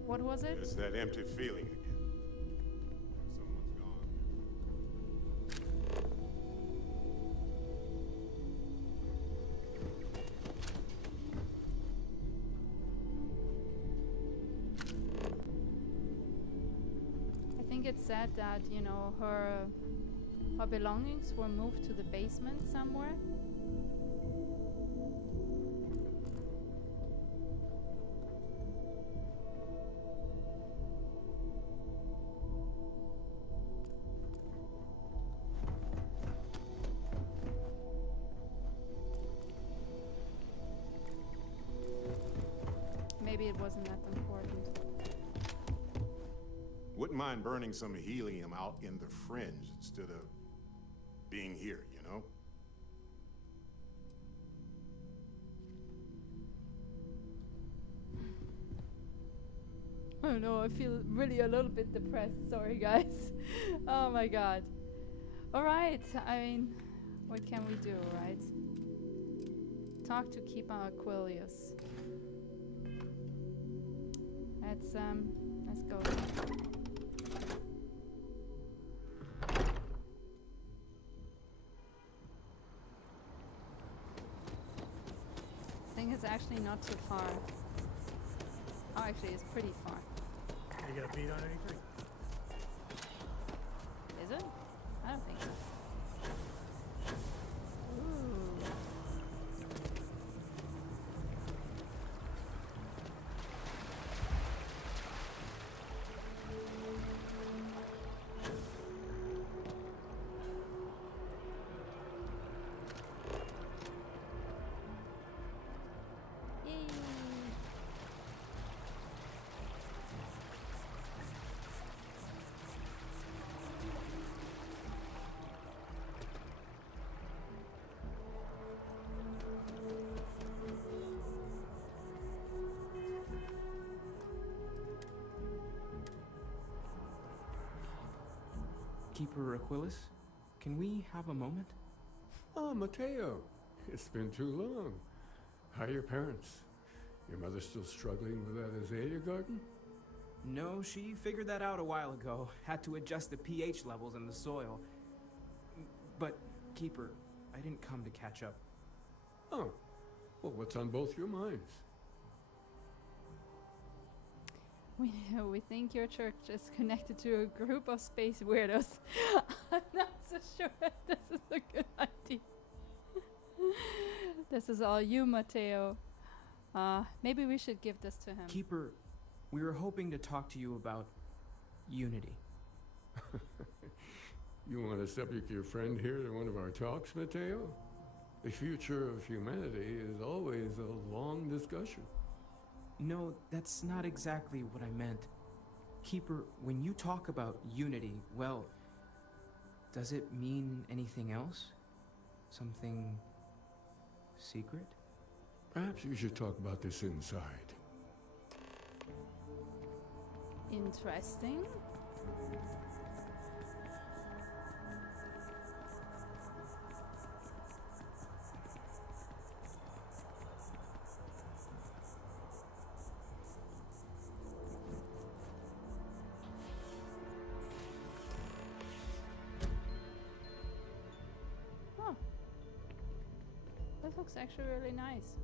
what was it? It's that empty feeling again. Someone's gone. I think it said that, you know, her belongings were moved to the basement somewhere. Maybe it wasn't that important. Wouldn't mind burning some helium out in the fringe instead of being here, you know? Oh no, I feel really a little bit depressed. Sorry, guys. Oh my god. Alright, I mean, what can we do, right? Talk to Keeper Aquilius. Let's go. I think it's actually not too far. Oh, actually, it's pretty far. You got a beat on anything? Is it? I don't think so. Ooh. Yay. Keeper Aquilus, can we have a moment? Oh, Mateo. It's been too long. How are your parents? Your mother still struggling with that azalea garden? No, she figured that out a while ago. Had to adjust the pH levels in the soil. But, Keeper, I didn't come to catch up. Oh. Well, what's on both your minds? We think your church is connected to a group of space weirdos. I'm not so sure if this is a good idea. This is all you, Mateo. Maybe we should give this to him. Keeper, we were hoping to talk to you about unity. You want to subject your friend here to one of our talks, Mateo? The future of humanity is always a long discussion. No, that's not exactly what I meant. Keeper, when you talk about unity, well, does it mean anything else? Something secret? Perhaps you should talk about this inside. Interesting. This looks actually really nice.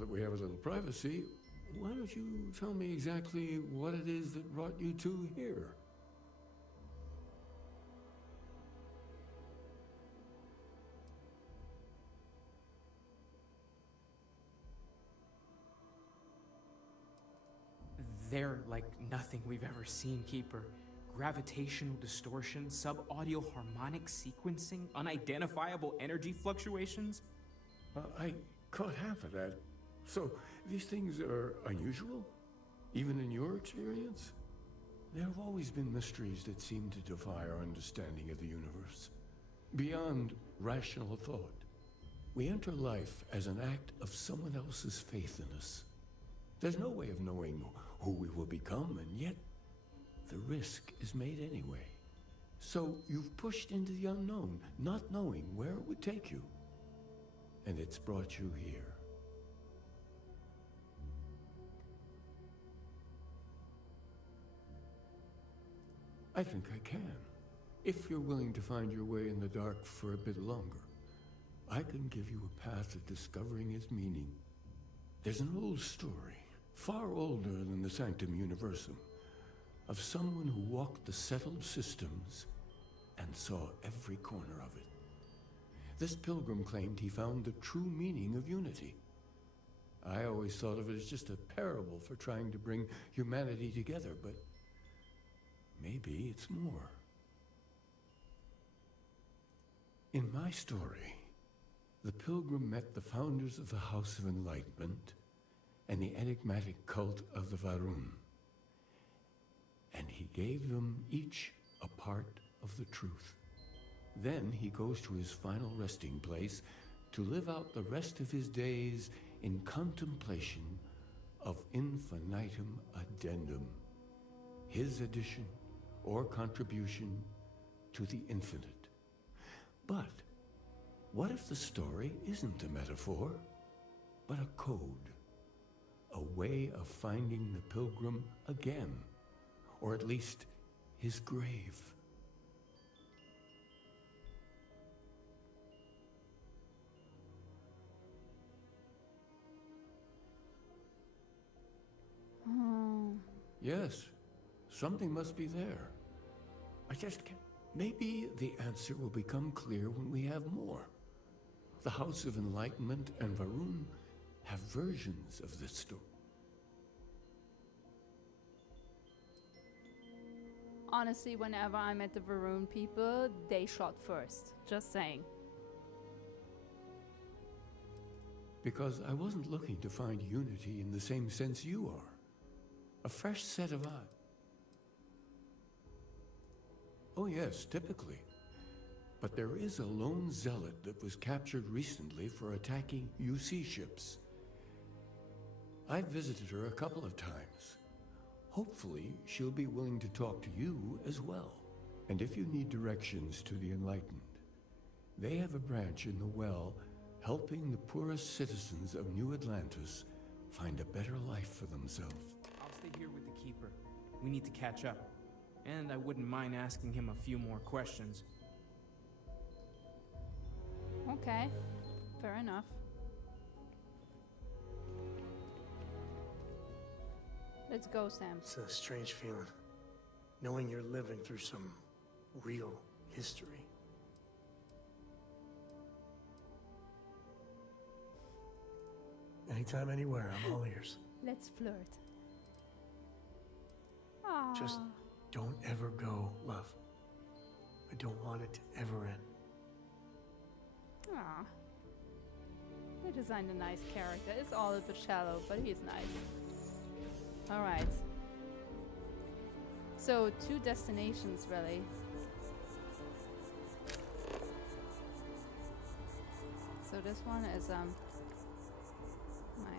that we have a little privacy, why don't you tell me exactly what it is that brought you two here? They're like nothing we've ever seen, Keeper. Gravitational distortion, sub-audio harmonic sequencing, unidentifiable energy fluctuations. I caught half of that. So, these things are unusual? Even in your experience? There have always been mysteries that seem to defy our understanding of the universe. Beyond rational thought. We enter life as an act of someone else's faith in us. There's no way of knowing who we will become, and yet the risk is made anyway. So you've pushed into the unknown, not knowing where it would take you. And it's brought you here. I think I can. If you're willing to find your way in the dark for a bit longer, I can give you a path to discovering its meaning. There's an old story, far older than the Sanctum Universum, of someone who walked the settled systems and saw every corner of it. This pilgrim claimed he found the true meaning of unity. I always thought of it as just a parable for trying to bring humanity together, but maybe it's more. In my story, the pilgrim met the founders of the House of Enlightenment and the enigmatic cult of the Varun. And he gave them each a part of the truth. Then he goes to his final resting place to live out the rest of his days in contemplation of infinitum addendum, his addition or contribution to the infinite. But what if the story isn't a metaphor, but a code? A way of finding the pilgrim again, or at least his grave. Yes, something must be there. I just can't. Maybe the answer will become clear when we have more. The House of Enlightenment and Varun have versions of this story. Honestly, whenever I met the Varun people, they shot first. Just saying. Because I wasn't looking to find unity in the same sense you are. A fresh set of eyes. Oh yes, typically. But there is a lone zealot that was captured recently for attacking UC ships. I've visited her a couple of times. Hopefully, she'll be willing to talk to you as well. And if you need directions to the Enlightened, they have a branch in the Well helping the poorest citizens of New Atlantis find a better life for themselves. I'll stay here with the Keeper. We need to catch up. And I wouldn't mind asking him a few more questions. Okay, fair enough. Let's go, Sam. It's a strange feeling, knowing you're living through some real history. Anytime, anywhere, I'm all ears. Let's flirt. Aww. Just don't ever go, love. I don't want it to ever end. Aww. They designed a nice character. It's all a bit shallow, but he's nice. Alright. So, 2 destinations, really. So this one is, my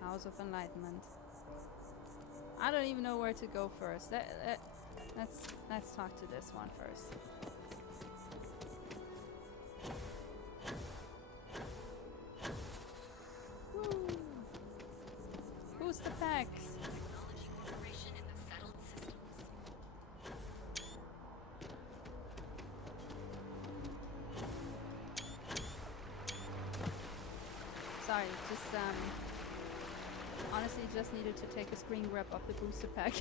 House of Enlightenment. I don't even know where to go first. Let's talk to this one first. Woo. Who's the Pax? sorry. Just honestly, just needed to take a screen grab of the booster pack.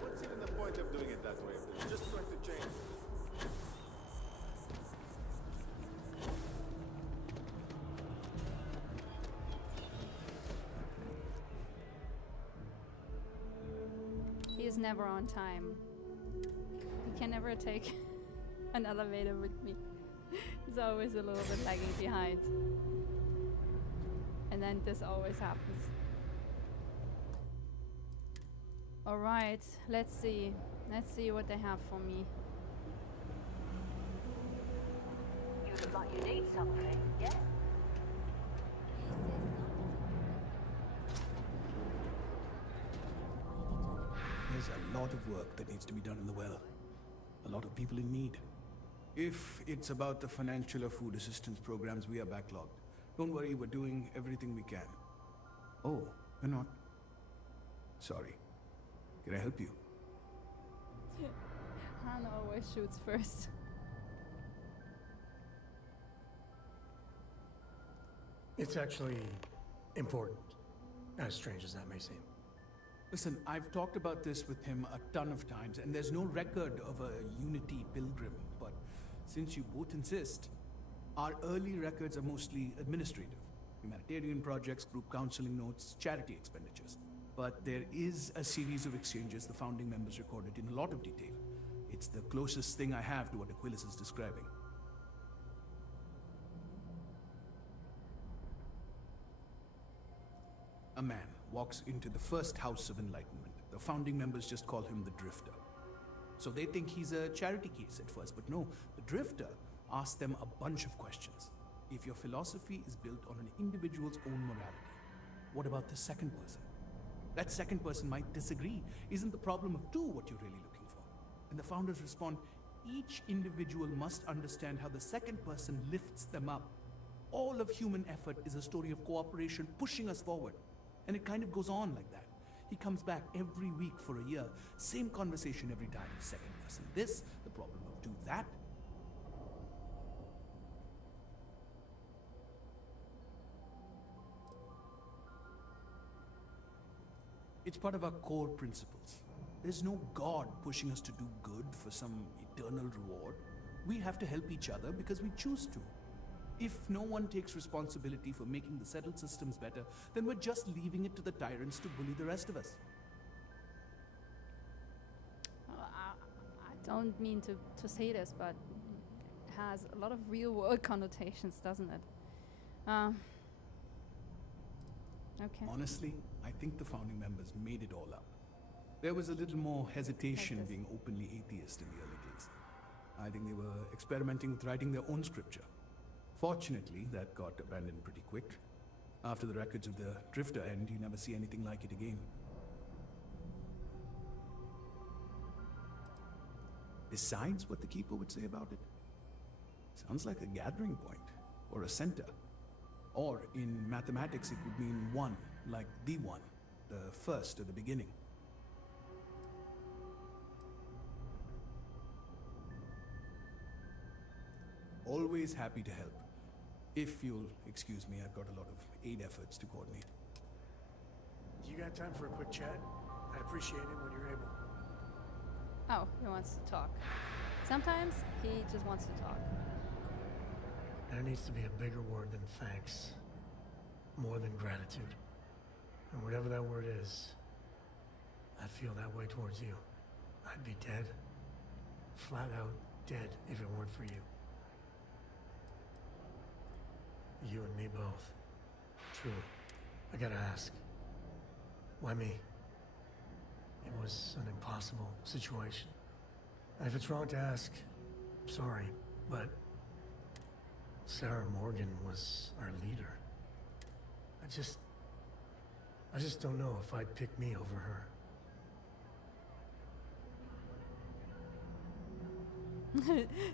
What's even the point of doing it that way? It's just going to change. He is never on time. He can never take an elevator with me. He's always a little bit lagging behind. And then this always happens. Alright, let's see. Let's see what they have for me. You look like you need something, yeah? There's a lot of work that needs to be done in the well. A lot of people in need. If it's about the financial or food assistance programs, we are backlogged. Don't worry, we're doing everything we can. Oh, we're not. Sorry. Can I help you? Han always shoots first. It's actually important, as strange as that may seem. Listen, I've talked about this with him a ton of times, and there's no record of a Unity pilgrim, but since you both insist, our early records are mostly administrative. Humanitarian projects, group counseling notes, charity expenditures. But there is a series of exchanges the founding members recorded in a lot of detail. It's the closest thing I have to what Aquilus is describing. A man walks into the first House of Enlightenment. The founding members just call him the Drifter. So they think he's a charity case at first, but no, the Drifter asks them a bunch of questions. If your philosophy is built on an individual's own morality, what about the second person? That second person might disagree. Isn't the problem of two what you're really looking for? And the founders respond, each individual must understand how the second person lifts them up. All of human effort is a story of cooperation pushing us forward. And it kind of goes on like that. He comes back every week for a year. Same conversation every time. Second person this, the problem of do that. It's part of our core principles. There's no God pushing us to do good for some eternal reward. We have to help each other because we choose to. If no one takes responsibility for making the settled systems better, then we're just leaving it to the tyrants to bully the rest of us. I don't mean to say this, but it has a lot of real-world connotations, doesn't it? Okay. Honestly, I think the founding members made it all up. There was a little more hesitation being openly atheist in the early days. I think they were experimenting with writing their own scripture. Fortunately, that got abandoned pretty quick. After the records of the Drifter end, you never see anything like it again. Besides what the Keeper would say about it, sounds like a gathering point, or a center. Or in mathematics, it would mean one, like the one, the first or the beginning. Always happy to help. If you'll excuse me, I've got a lot of aid efforts to coordinate. You got time for a quick chat? I'd appreciate it when you're able. Oh, he wants to talk. Sometimes he just wants to talk. There needs to be a bigger word than thanks. More than gratitude. And whatever that word is, I'd feel that way towards you. I'd be dead. Flat out dead if it weren't for you. You and me both. Truly. I gotta ask. Why me? It was an impossible situation. And if it's wrong to ask, I'm sorry, but Sarah Morgan was our leader. I just don't know if I'd pick me over her.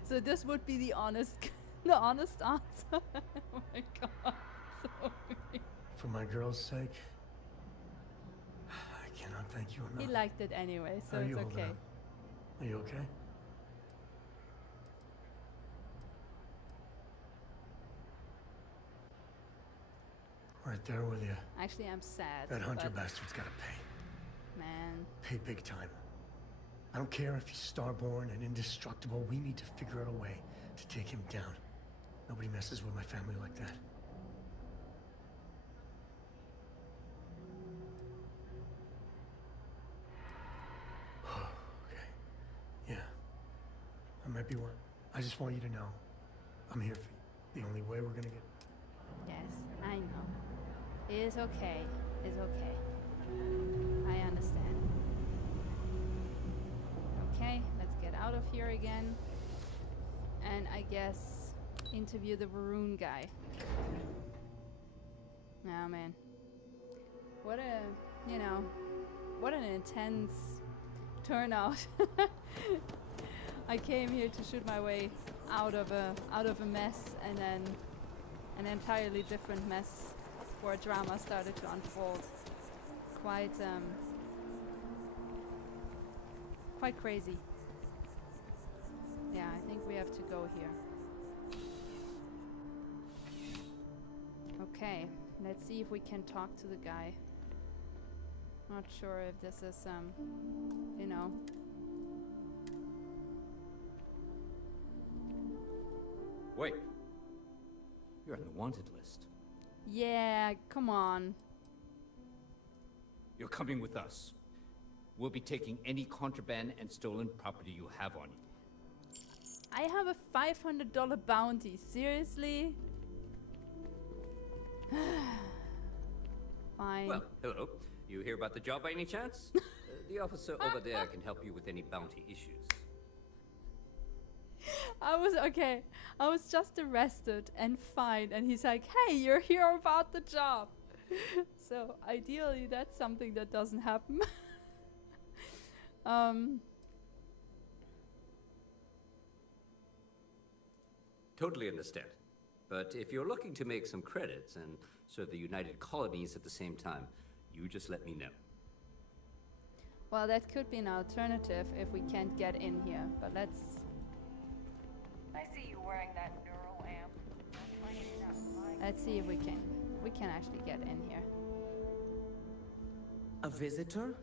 So this would be the honest answer. Oh my god. Sorry. For my girl's sake, I cannot thank you enough. He liked it anyway, so How are it's you holding okay. up? Are you okay? Right there with you. Actually, I'm sad. That hunter but bastard's gotta pay. man. Pay big time. I don't care if he's starborn and indestructible. We need to figure out a way to take him down. Nobody messes with my family like that. Okay. Yeah. I might be one. I just want you to know I'm here for you. The only way we're gonna get... Yes, I know. It's okay. It's okay. I understand. Okay, let's get out of here again. And I guess interview the Varun guy. Oh man. What a, you know, what an intense turnout. I came here to shoot my way out of a mess, and then an entirely different mess where drama started to unfold. Quite crazy. Yeah, I think we have to go here. Okay, let's see if we can talk to the guy. Not sure if this is you know. Wait. You're on the wanted list. Yeah, come on. You're coming with us. We'll be taking any contraband and stolen property you have on you. I have a $500 bounty. Seriously? Fine. Well, hello. You hear about the job by any chance? The officer over there can help you with any bounty issues. I was just arrested and fined, and he's like, hey, you're here about the job. So ideally that's something that doesn't happen. Totally understand. But if you're looking to make some credits and serve the United Colonies at the same time, you just let me know. Well, that could be an alternative if we can't get in here, but let's... I see you wearing that neural amp. Let's see if we can actually get in here. A visitor?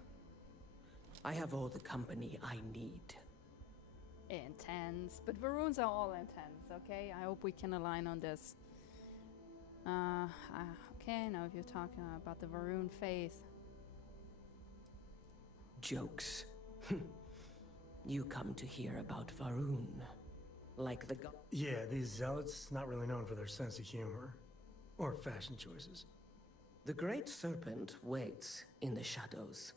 I have all the company I need. Intense, but Varoons are all intense, okay? I hope we can align on this. Okay, now if you're talking about the Varoon faith. Jokes. You come to hear about Varun. Like the god. Yeah, these zealots, not really known for their sense of humor. Or fashion choices. The Great Serpent waits in the shadows.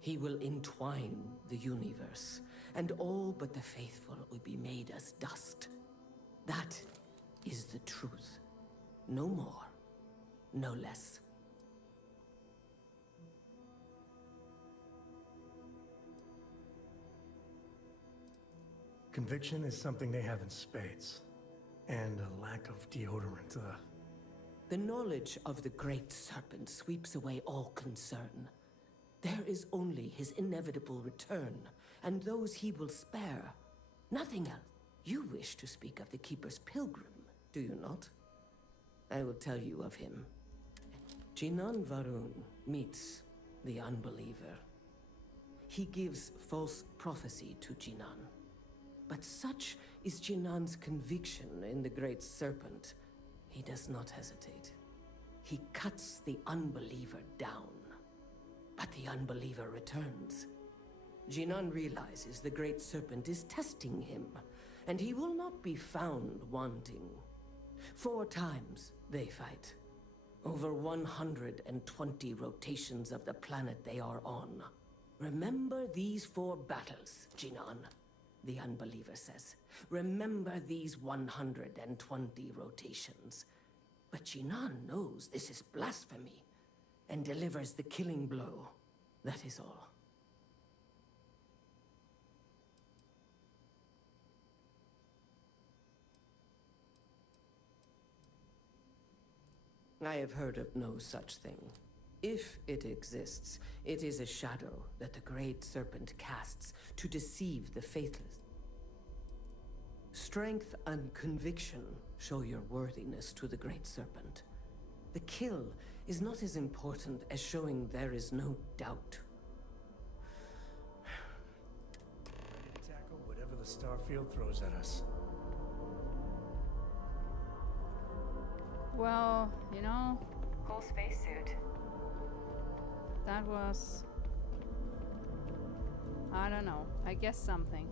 He will entwine the universe, and all but the faithful will be made as dust. That is the truth. No more, no less. Conviction is something they have in spades. And a lack of deodorant, The knowledge of the Great Serpent sweeps away all concern. There is only his inevitable return, and those he will spare. Nothing else. You wish to speak of the Keeper's Pilgrim, do you not? I will tell you of him. Jinan Varun meets the Unbeliever. He gives false prophecy to Jinan. But such is Jinan's conviction in the Great Serpent, he does not hesitate. He cuts the Unbeliever down. But the Unbeliever returns. Jinan realizes the Great Serpent is testing him, and he will not be found wanting. 4 times they fight. Over 120 rotations of the planet they are on. Remember these 4 battles, Jinan, the Unbeliever says. Remember these 120 rotations. But Jinan knows this is blasphemy and delivers the killing blow. That is all. I have heard of no such thing. If it exists, it is a shadow that the Great Serpent casts to deceive the faithless. Strength and conviction show your worthiness to the Great Serpent. The kill is not as important as showing there is no doubt. Ready to tackle whatever the Starfield throws at us. Well, you know, Cool spacesuit. that was... I don't know. I guess something.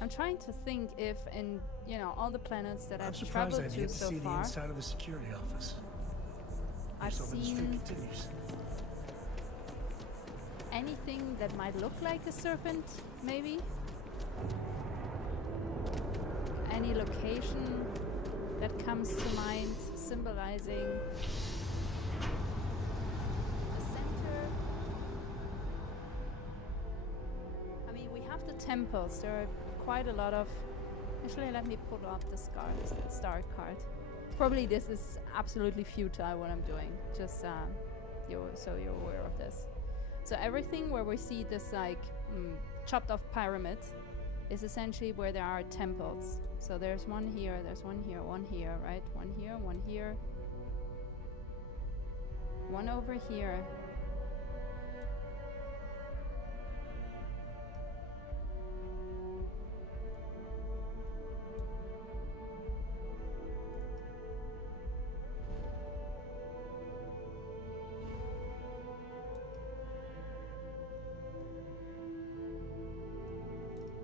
I'm trying to think if in, you know, all the planets that I'm I've surprised I traveled didn't to get to so see the far, inside of the security office. I've So the streak seen continues. anything that might look like a serpent, maybe? Any location that comes to mind symbolizing a center. I mean, we have the temples. There are quite a lot of... Actually, let me pull up the star card. Probably this is absolutely futile what I'm doing. Just so you're aware of this. So everything where we see this like chopped off pyramid is essentially where there are temples. So there's one here, there's one here, one here, right? One here, one here. One over here.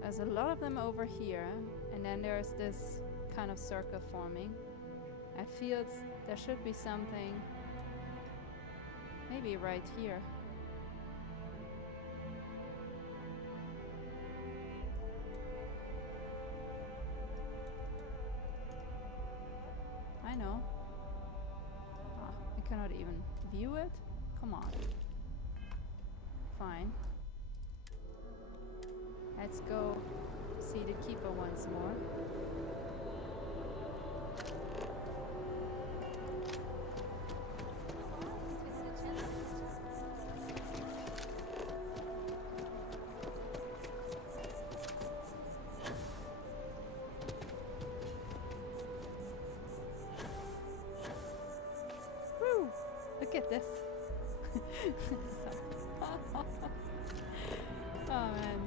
There's a lot of them over here, and then there's this kind of circle forming. I feel there should be something maybe right here. I know. Ah, I cannot even view it? Come on. Fine. Let's go see the keeper once more. Woo! Look at this. Oh man.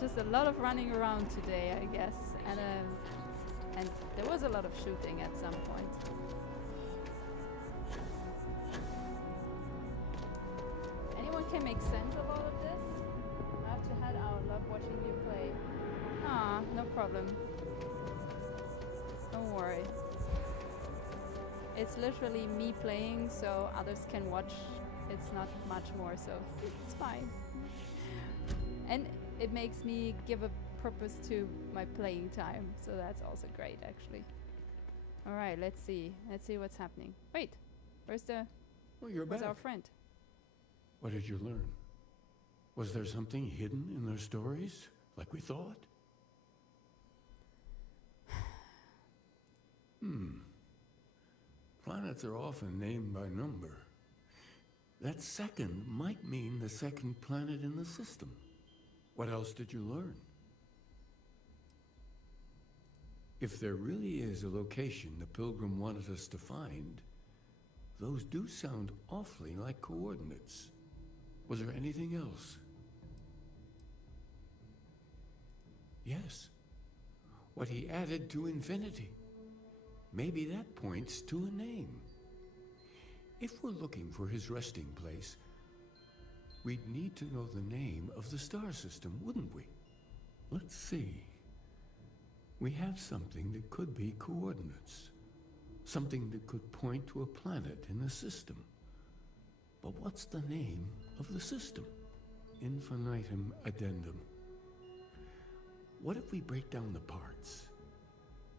Just a lot of running around today, I guess, and there was a lot of shooting at some point. Anyone can make sense of all of this? I have to head out. Love watching you play. Ah, no problem. Don't worry. It's literally me playing, so others can watch. It's not much more, so it's fine. And it makes me give a purpose to my playing time, so that's also great, actually. All right, let's see. Let's see what's happening. Wait, where's Where's our friend? What did you learn? Was there something hidden in their stories, like we thought? Planets are often named by number. That second might mean the second planet in the system. What else did you learn? If there really is a location the Pilgrim wanted us to find, those do sound awfully like coordinates. Was there anything else? Yes. What he added to infinity. Maybe that points to a name. If we're looking for his resting place, we'd need to know the name of the star system, wouldn't we? Let's see. We have something that could be coordinates. Something that could point to a planet in the system. But what's the name of the system? Infinitum addendum. What if we break down the parts?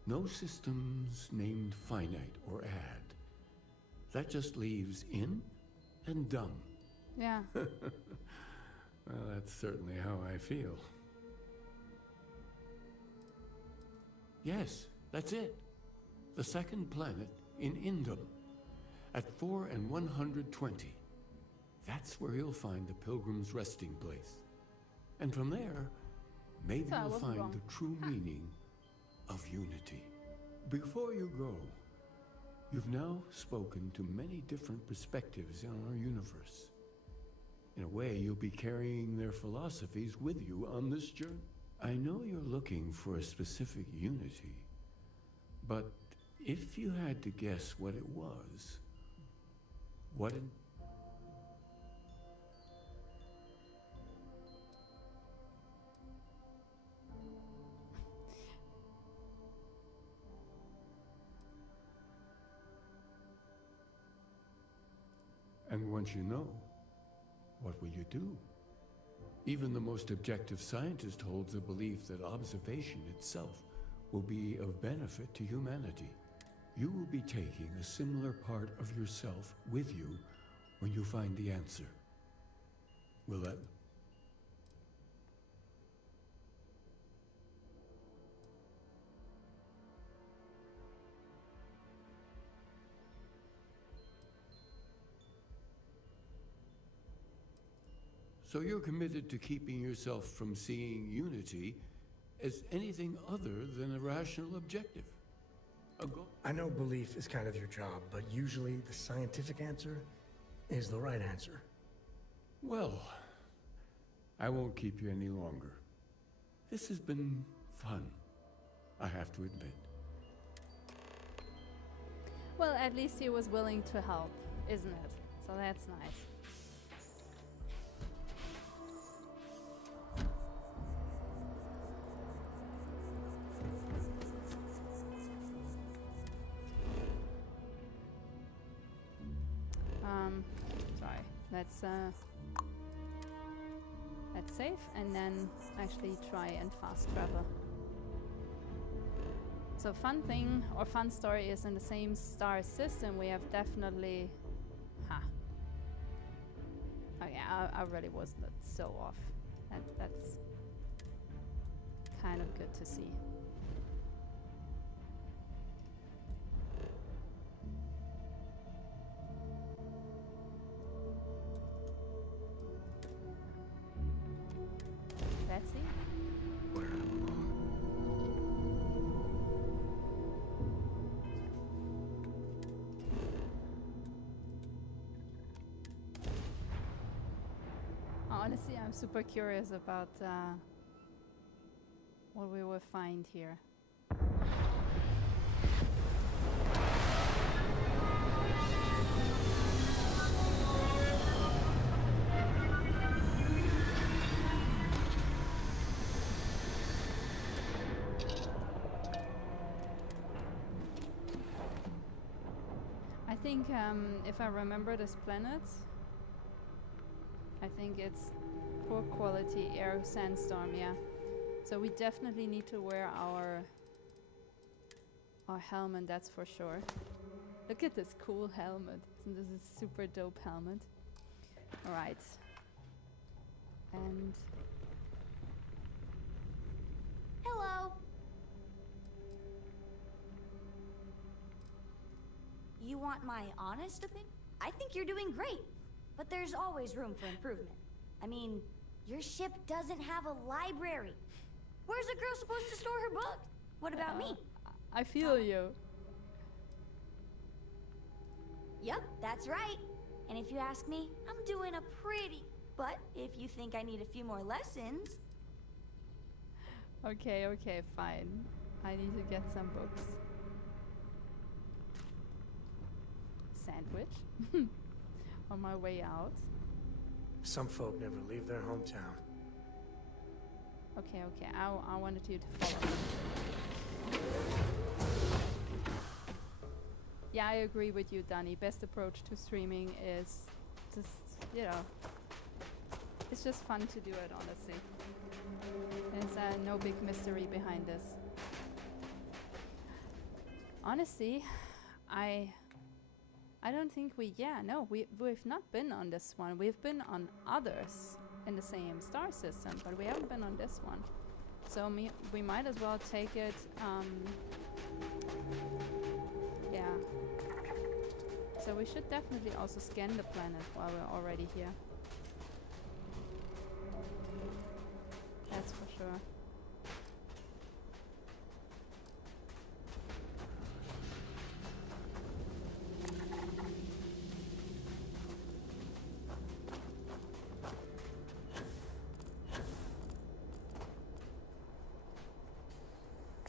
No systems named finite or add. That just leaves in and dumb. Yeah. Well, that's certainly how I feel. Yes, that's it. The second planet in Indum, at 4 and 120. That's where you'll find the Pilgrim's resting place. And from there, maybe So I you'll wasn't find wrong. the true meaning of unity. Before you go, you've now spoken to many different perspectives in our universe. In a way, you'll be carrying their philosophies with you on this journey. I know you're looking for a specific unity, but if you had to guess what it was, what it... And once you know, what will you do? Even the most objective scientist holds the belief that observation itself will be of benefit to humanity. You will be taking a similar part of yourself with you when you find the answer. Will that... So you're committed to keeping yourself from seeing unity as anything other than a rational objective. I know belief is kind of your job, but usually the scientific answer is the right answer. Well, I won't keep you any longer. This has been fun, I have to admit. Well, at least he was willing to help, isn't it? So that's nice. Sorry. Let's save and then actually try and fast travel. So fun thing or fun story is in the same star system we have definitely... Okay, I really wasn't so off. That's kind of good to see. Let's see. Honestly, I'm super curious about what we will find here. I think if I remember this planet, I think it's poor quality air sandstorm, yeah. So we definitely need to wear our helmet, that's for sure. Look at this cool helmet. Isn't this a super dope helmet? Alright. And... Hello! You want my honest opinion? I think you're doing great. But there's always room for improvement. I mean, your ship doesn't have a library. Where's a girl supposed to store her books? What about me? I feel you. Yep, that's right. And if you ask me, I'm doing a pretty... But if you think I need a few more lessons... Okay, fine. I need to get some books. Sandwich. On my way out. Some folk never leave their hometown. Okay. I wanted you to follow me. Yeah, I agree with you, Danny. Best approach to streaming is just, you know, it's just fun to do it, honestly. There's no big mystery behind this. Honestly, I don't think we've not been on this one. We've been on others in the same star system, but we haven't been on this one. So we might as well take it, yeah. So we should definitely also scan the planet while we're already here. That's for sure.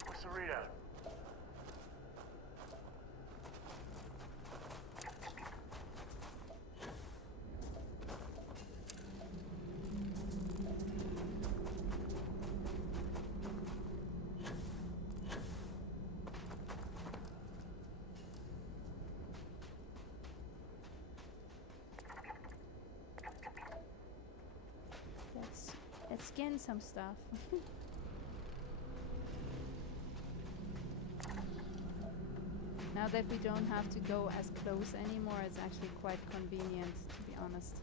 What's the readout? Let's scan some stuff. Now that we don't have to go as close anymore, it's actually quite convenient, to be honest.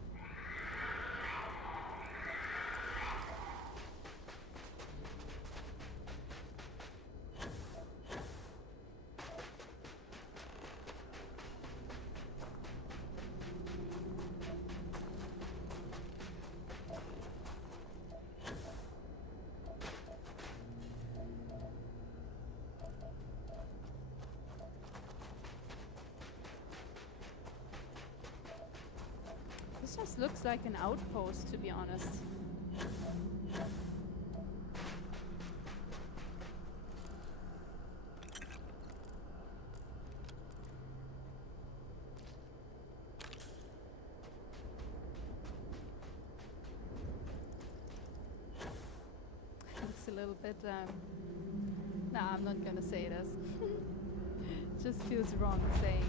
This just looks like an outpost, to be honest. Looks a little bit, nah, I'm not gonna say this. Just feels wrong saying it.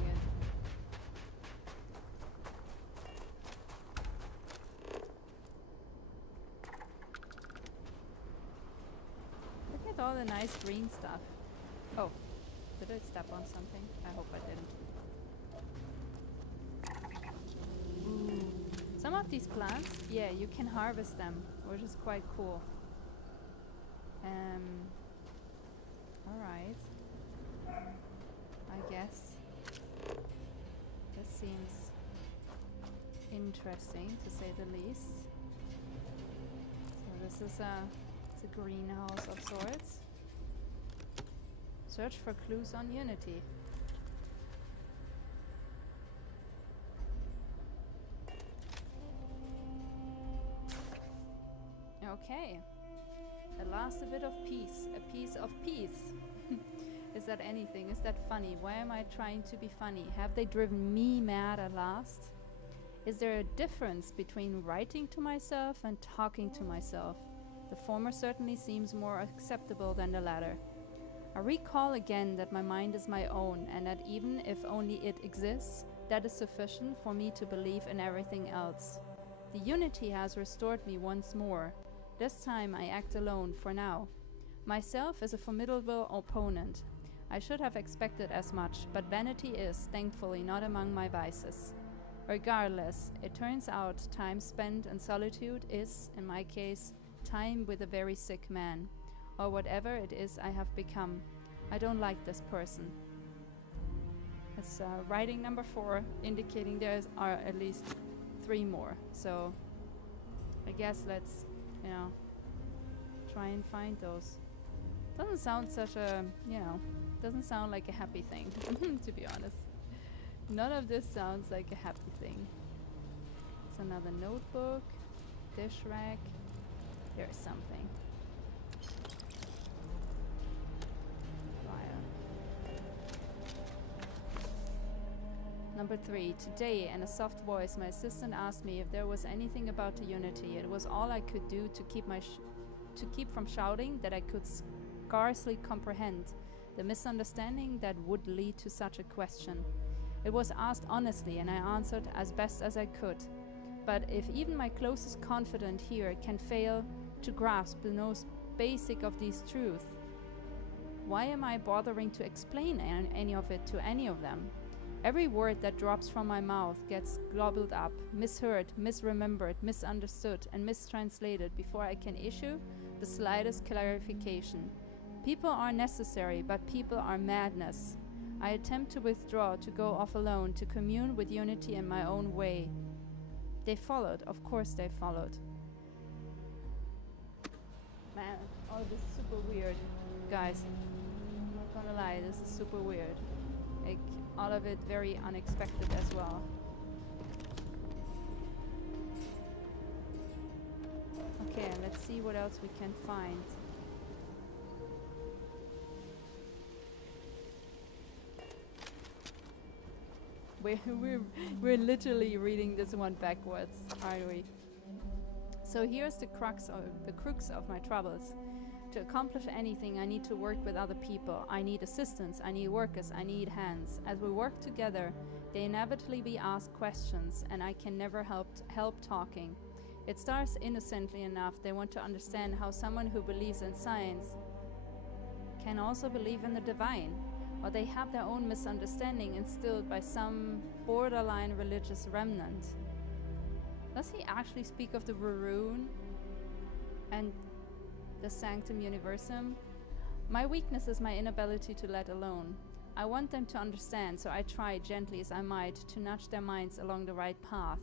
All the nice green stuff. Oh, did I step on something? I hope I didn't. Ooh. Some of these plants, yeah, you can harvest them, which is quite cool. Alright. I guess this seems interesting, to say the least. So this is a greenhouse of sorts. Search for clues on Unity. Okay. At last a bit of peace. A piece of peace. Is that anything? Is that funny? Why am I trying to be funny? Have they driven me mad at last? Is there a difference between writing to myself and talking to myself? The former certainly seems more acceptable than the latter. I recall again that my mind is my own, and that even if only it exists, that is sufficient for me to believe in everything else. The Unity has restored me once more. This time I act alone, for now. Myself is a formidable opponent. I should have expected as much, but vanity is, thankfully, not among my vices. Regardless, it turns out time spent in solitude is, in my case, time with a very sick man, or whatever it is I have become. I don't like this person. It's writing number 4, indicating there are at least 3 more. So I guess let's, you know, try and find those. Doesn't sound such a, you know, doesn't sound like a happy thing, to be honest. None of this sounds like a happy thing. It's another notebook, dish rack. There's something. Fire. Number 3. Today, in a soft voice, my assistant asked me if there was anything about the Unity. It was all I could do to keep from shouting that I could scarcely comprehend. the misunderstanding that would lead to such a question. It was asked honestly, and I answered as best as I could. But if even my closest confidant here can fail to grasp the most basic of these truths, why am I bothering to explain any of it to any of them? Every word that drops from my mouth gets gobbled up, misheard, misremembered, misunderstood, and mistranslated before I can issue the slightest clarification. People are necessary, but people are madness. I attempt to withdraw, to go off alone, to commune with unity in my own way. They followed, of course they followed. Man, all this is super weird. Guys, I'm not gonna lie, this is super weird. Like, all of it very unexpected as well. Okay, let's see what else we can find. We're literally reading this one backwards, aren't we? So here's the crux of my troubles. To accomplish anything, I need to work with other people. I need assistants, I need workers, I need hands. As we work together, they inevitably be asked questions, and I can never help talking. It starts innocently enough. They want to understand how someone who believes in science can also believe in the divine, or they have their own misunderstanding instilled by some borderline religious remnant. Does he actually speak of the Varun and the Sanctum Universum? My weakness is my inability to let alone. I want them to understand, so I try, gently as I might, to nudge their minds along the right path.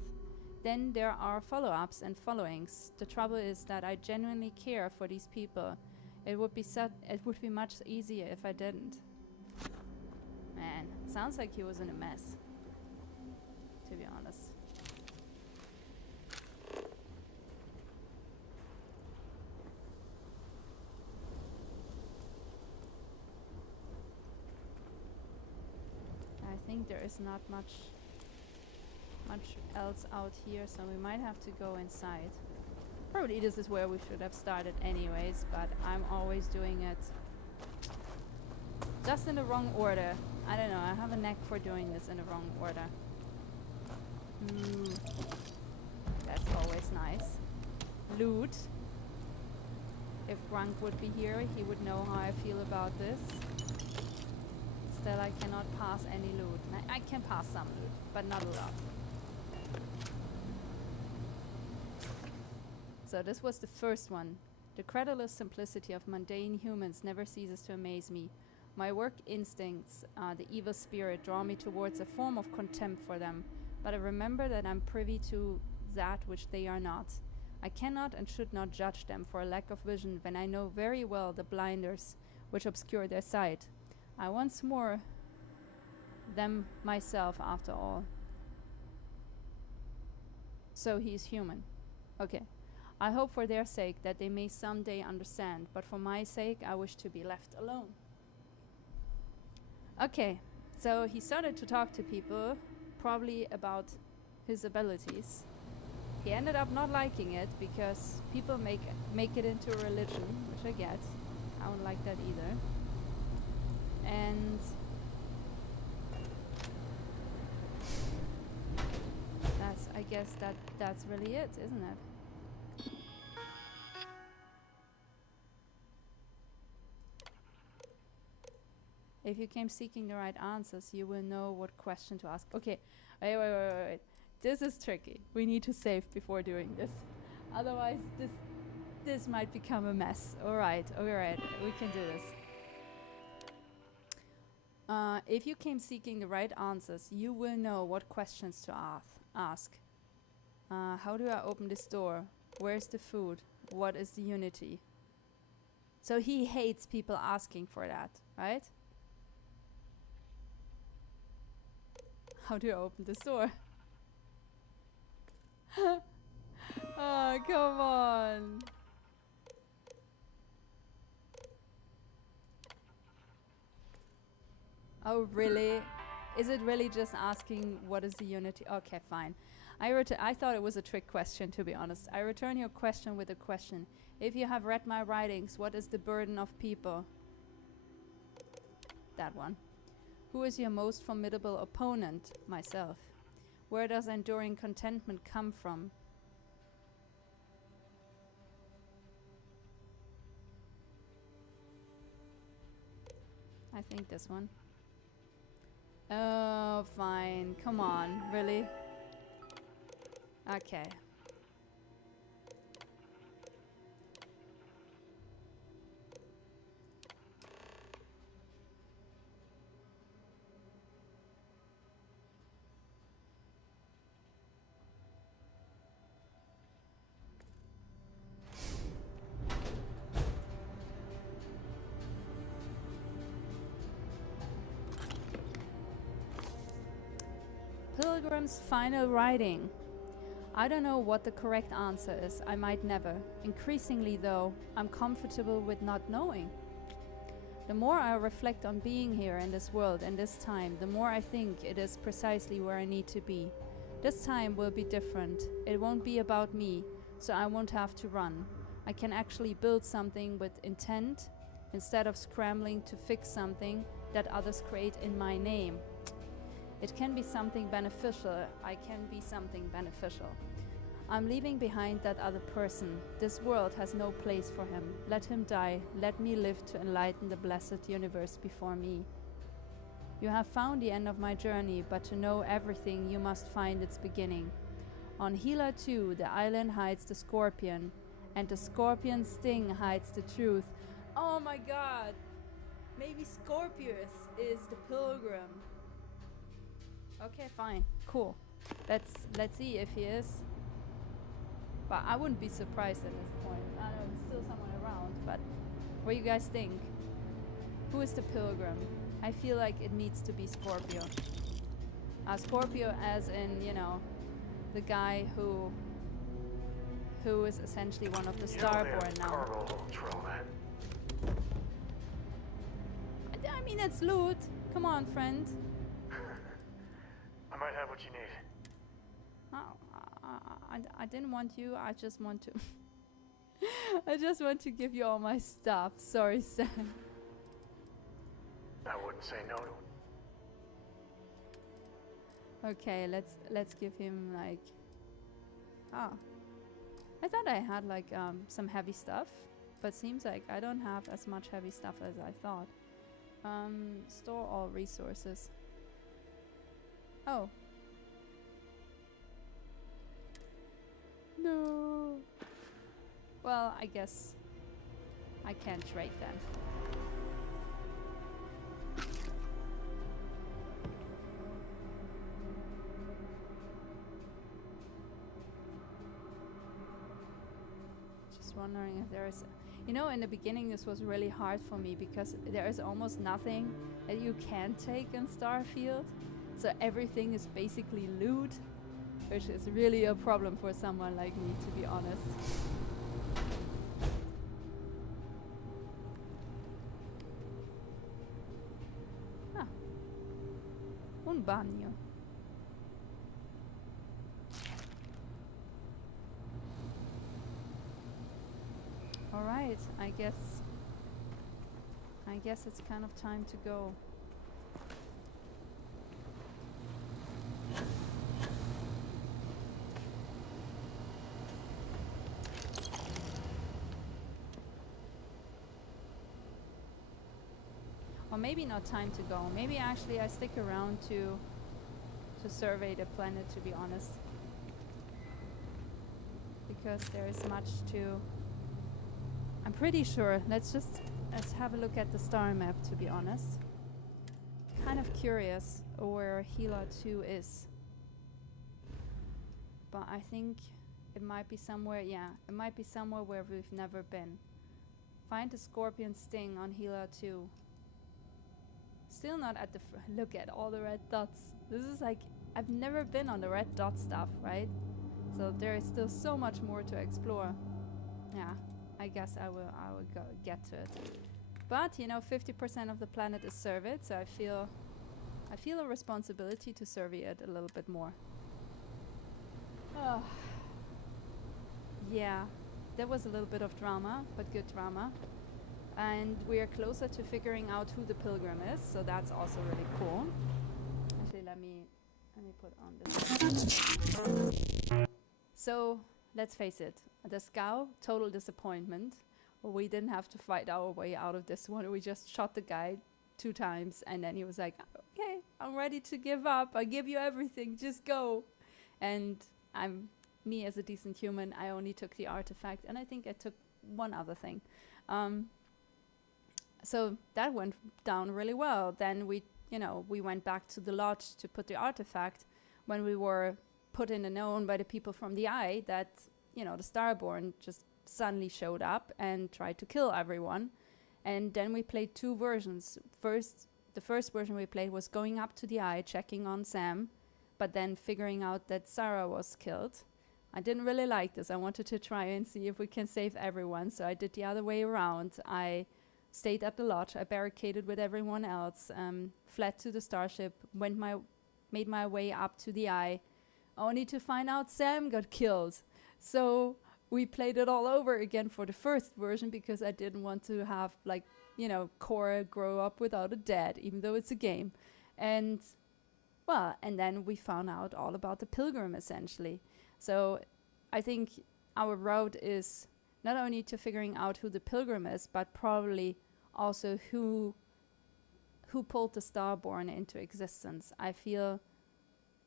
Then there are follow-ups and followings. The trouble is that I genuinely care for these people. It would be much easier if I didn't. Man, sounds like he was in a mess, to be honest. I think there is not much else out here, so we might have to go inside. Probably this is where we should have started anyways, but I'm always doing it just in the wrong order. I don't know, I have a knack for doing this in the wrong order. That's always nice. Loot. If Grunk would be here, he would know how I feel about this. Still, I cannot pass any loot. I can pass some loot, but not a lot. So this was the first one. The credulous simplicity of mundane humans never ceases to amaze me. My work instincts, the evil spirit, draw me towards a form of contempt for them, but I remember that I'm privy to that which they are not. I cannot and should not judge them for a lack of vision when I know very well the blinders which obscure their sight. I once more them myself after all. So he is human. Okay. I hope for their sake that they may someday understand, but for my sake I wish to be left alone. Okay, so he started to talk to people, probably about his abilities. He ended up not liking it because people make it into a religion, which I get. I don't like that either. And I guess that's really it, isn't it? If you came seeking the right answers, you will know what question to ask. Okay, wait. This is tricky. We need to save before doing this. Otherwise, this might become a mess. Alright, we can do this. If you came seeking the right answers, you will know what questions to ask. How do I open this door? Where's the food? What is the unity? So he hates people asking for that, right? How do I open this door? Oh, come on. Oh, really? Is it really just asking what is the unity? Okay, fine. I thought it was a trick question, to be honest. I return your question with a question. If you have read my writings, what is the burden of people? That one. Who is your most formidable opponent? Myself. Where does enduring contentment come from? I think this one. Oh, fine. Come on. Really? Okay. Pilgrim's final writing. I don't know what the correct answer is. I might never. Increasingly, though, I'm comfortable with not knowing. The more I reflect on being here in this world and this time, the more I think it is precisely where I need to be. This time will be different. It won't be about me, so I won't have to run. I can actually build something with intent instead of scrambling to fix something that others create in my name. It can be something beneficial. I can be something beneficial. I'm leaving behind that other person. This world has no place for him. Let him die. Let me live to enlighten the blessed universe before me. You have found the end of my journey, but to know everything, you must find its beginning. On Hela 2, the island hides the scorpion, and the scorpion's sting hides the truth. Oh my god! Maybe Scorpius is the pilgrim. Okay, fine. Cool. Let's see if he is. But I wouldn't be surprised at this point. I don't know, there's still someone around, but what do you guys think? Who is the pilgrim? I feel like it needs to be Scorpio. Scorpio as in, you know, the guy who is essentially one of the Starborn now. I mean, it's loot. Come on, friend. I might have what you need. I didn't want you. I just want to. I just want to give you all my stuff. Sorry, Sam. I wouldn't say no to it. Okay, let's give him like. Ah, I thought I had like some heavy stuff, but seems like I don't have as much heavy stuff as I thought. Store all resources. Oh. No. Well, I guess I can't trade that. Just wondering if there is... You know, in the beginning this was really hard for me because there is almost nothing that you can take in Starfield. So everything is basically loot, which is really a problem for someone like me, to be honest. Ah. Un bagno. Alright, I guess it's kind of time to go. Or maybe not time to go. Maybe actually I stick around to survey the planet, to be honest. Because there is much to... I'm pretty sure. Let's have a look at the star map, to be honest. Kind of curious where Hela 2 is. But I think it might be somewhere, yeah, it might be somewhere where we've never been. Find the scorpion sting on Hela 2. Still not at the look at all the red dots. This is like, I've never been on the red dot stuff, right? So there is still so much more to explore. Yeah, I guess I will go get to it. But you know, 50% of the planet is surveyed, so I feel a responsibility to survey it a little bit more. Oh. Yeah, there was a little bit of drama, but good drama. And we are closer to figuring out who the pilgrim is, so that's also really cool. Actually, let me put on this. So let's face it, the Scow, total disappointment. We didn't have to fight our way out of this one. We just shot the guy 2 times, and then he was like, okay, I'm ready to give up. I give you everything, just go. And me as a decent human, I only took the artifact, and I think I took one other thing. So that went down really well. Then we went back to the lodge to put the artifact when we were put in the known by the people from the Eye that, the Starborn just suddenly showed up and tried to kill everyone. And then we played 2 versions. The first version we played was going up to the Eye, checking on Sam, but then figuring out that Sarah was killed. I didn't really like this. I wanted to try and see if we can save everyone, so I did the other way around. I stayed at the lodge, I barricaded with everyone else, fled to the starship, made my way up to the Eye, only to find out Sam got killed. So we played it all over again for the first version because I didn't want to have, Cora grow up without a dad, even though it's a game. And then we found out all about the pilgrim, essentially. So I think our route is not only to figuring out who the pilgrim is, but probably also who pulled the Starborn into existence. I feel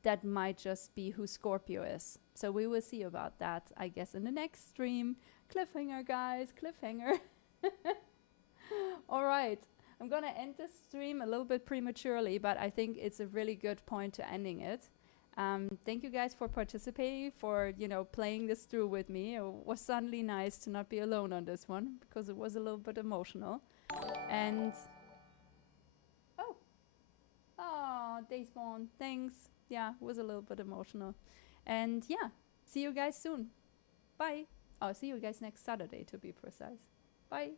that might just be who Scorpio is. So we will see about that, I guess, in the next stream. Cliffhanger, guys, cliffhanger. All right, I'm gonna end this stream a little bit prematurely, but I think it's a really good point to ending it. Thank you guys for participating, for, playing this through with me. It was suddenly nice to not be alone on this one, because it was a little bit emotional. And, Dayspawn, thanks. Yeah, it was a little bit emotional. And yeah, see you guys soon. Bye. Oh, see you guys next Saturday, to be precise. Bye.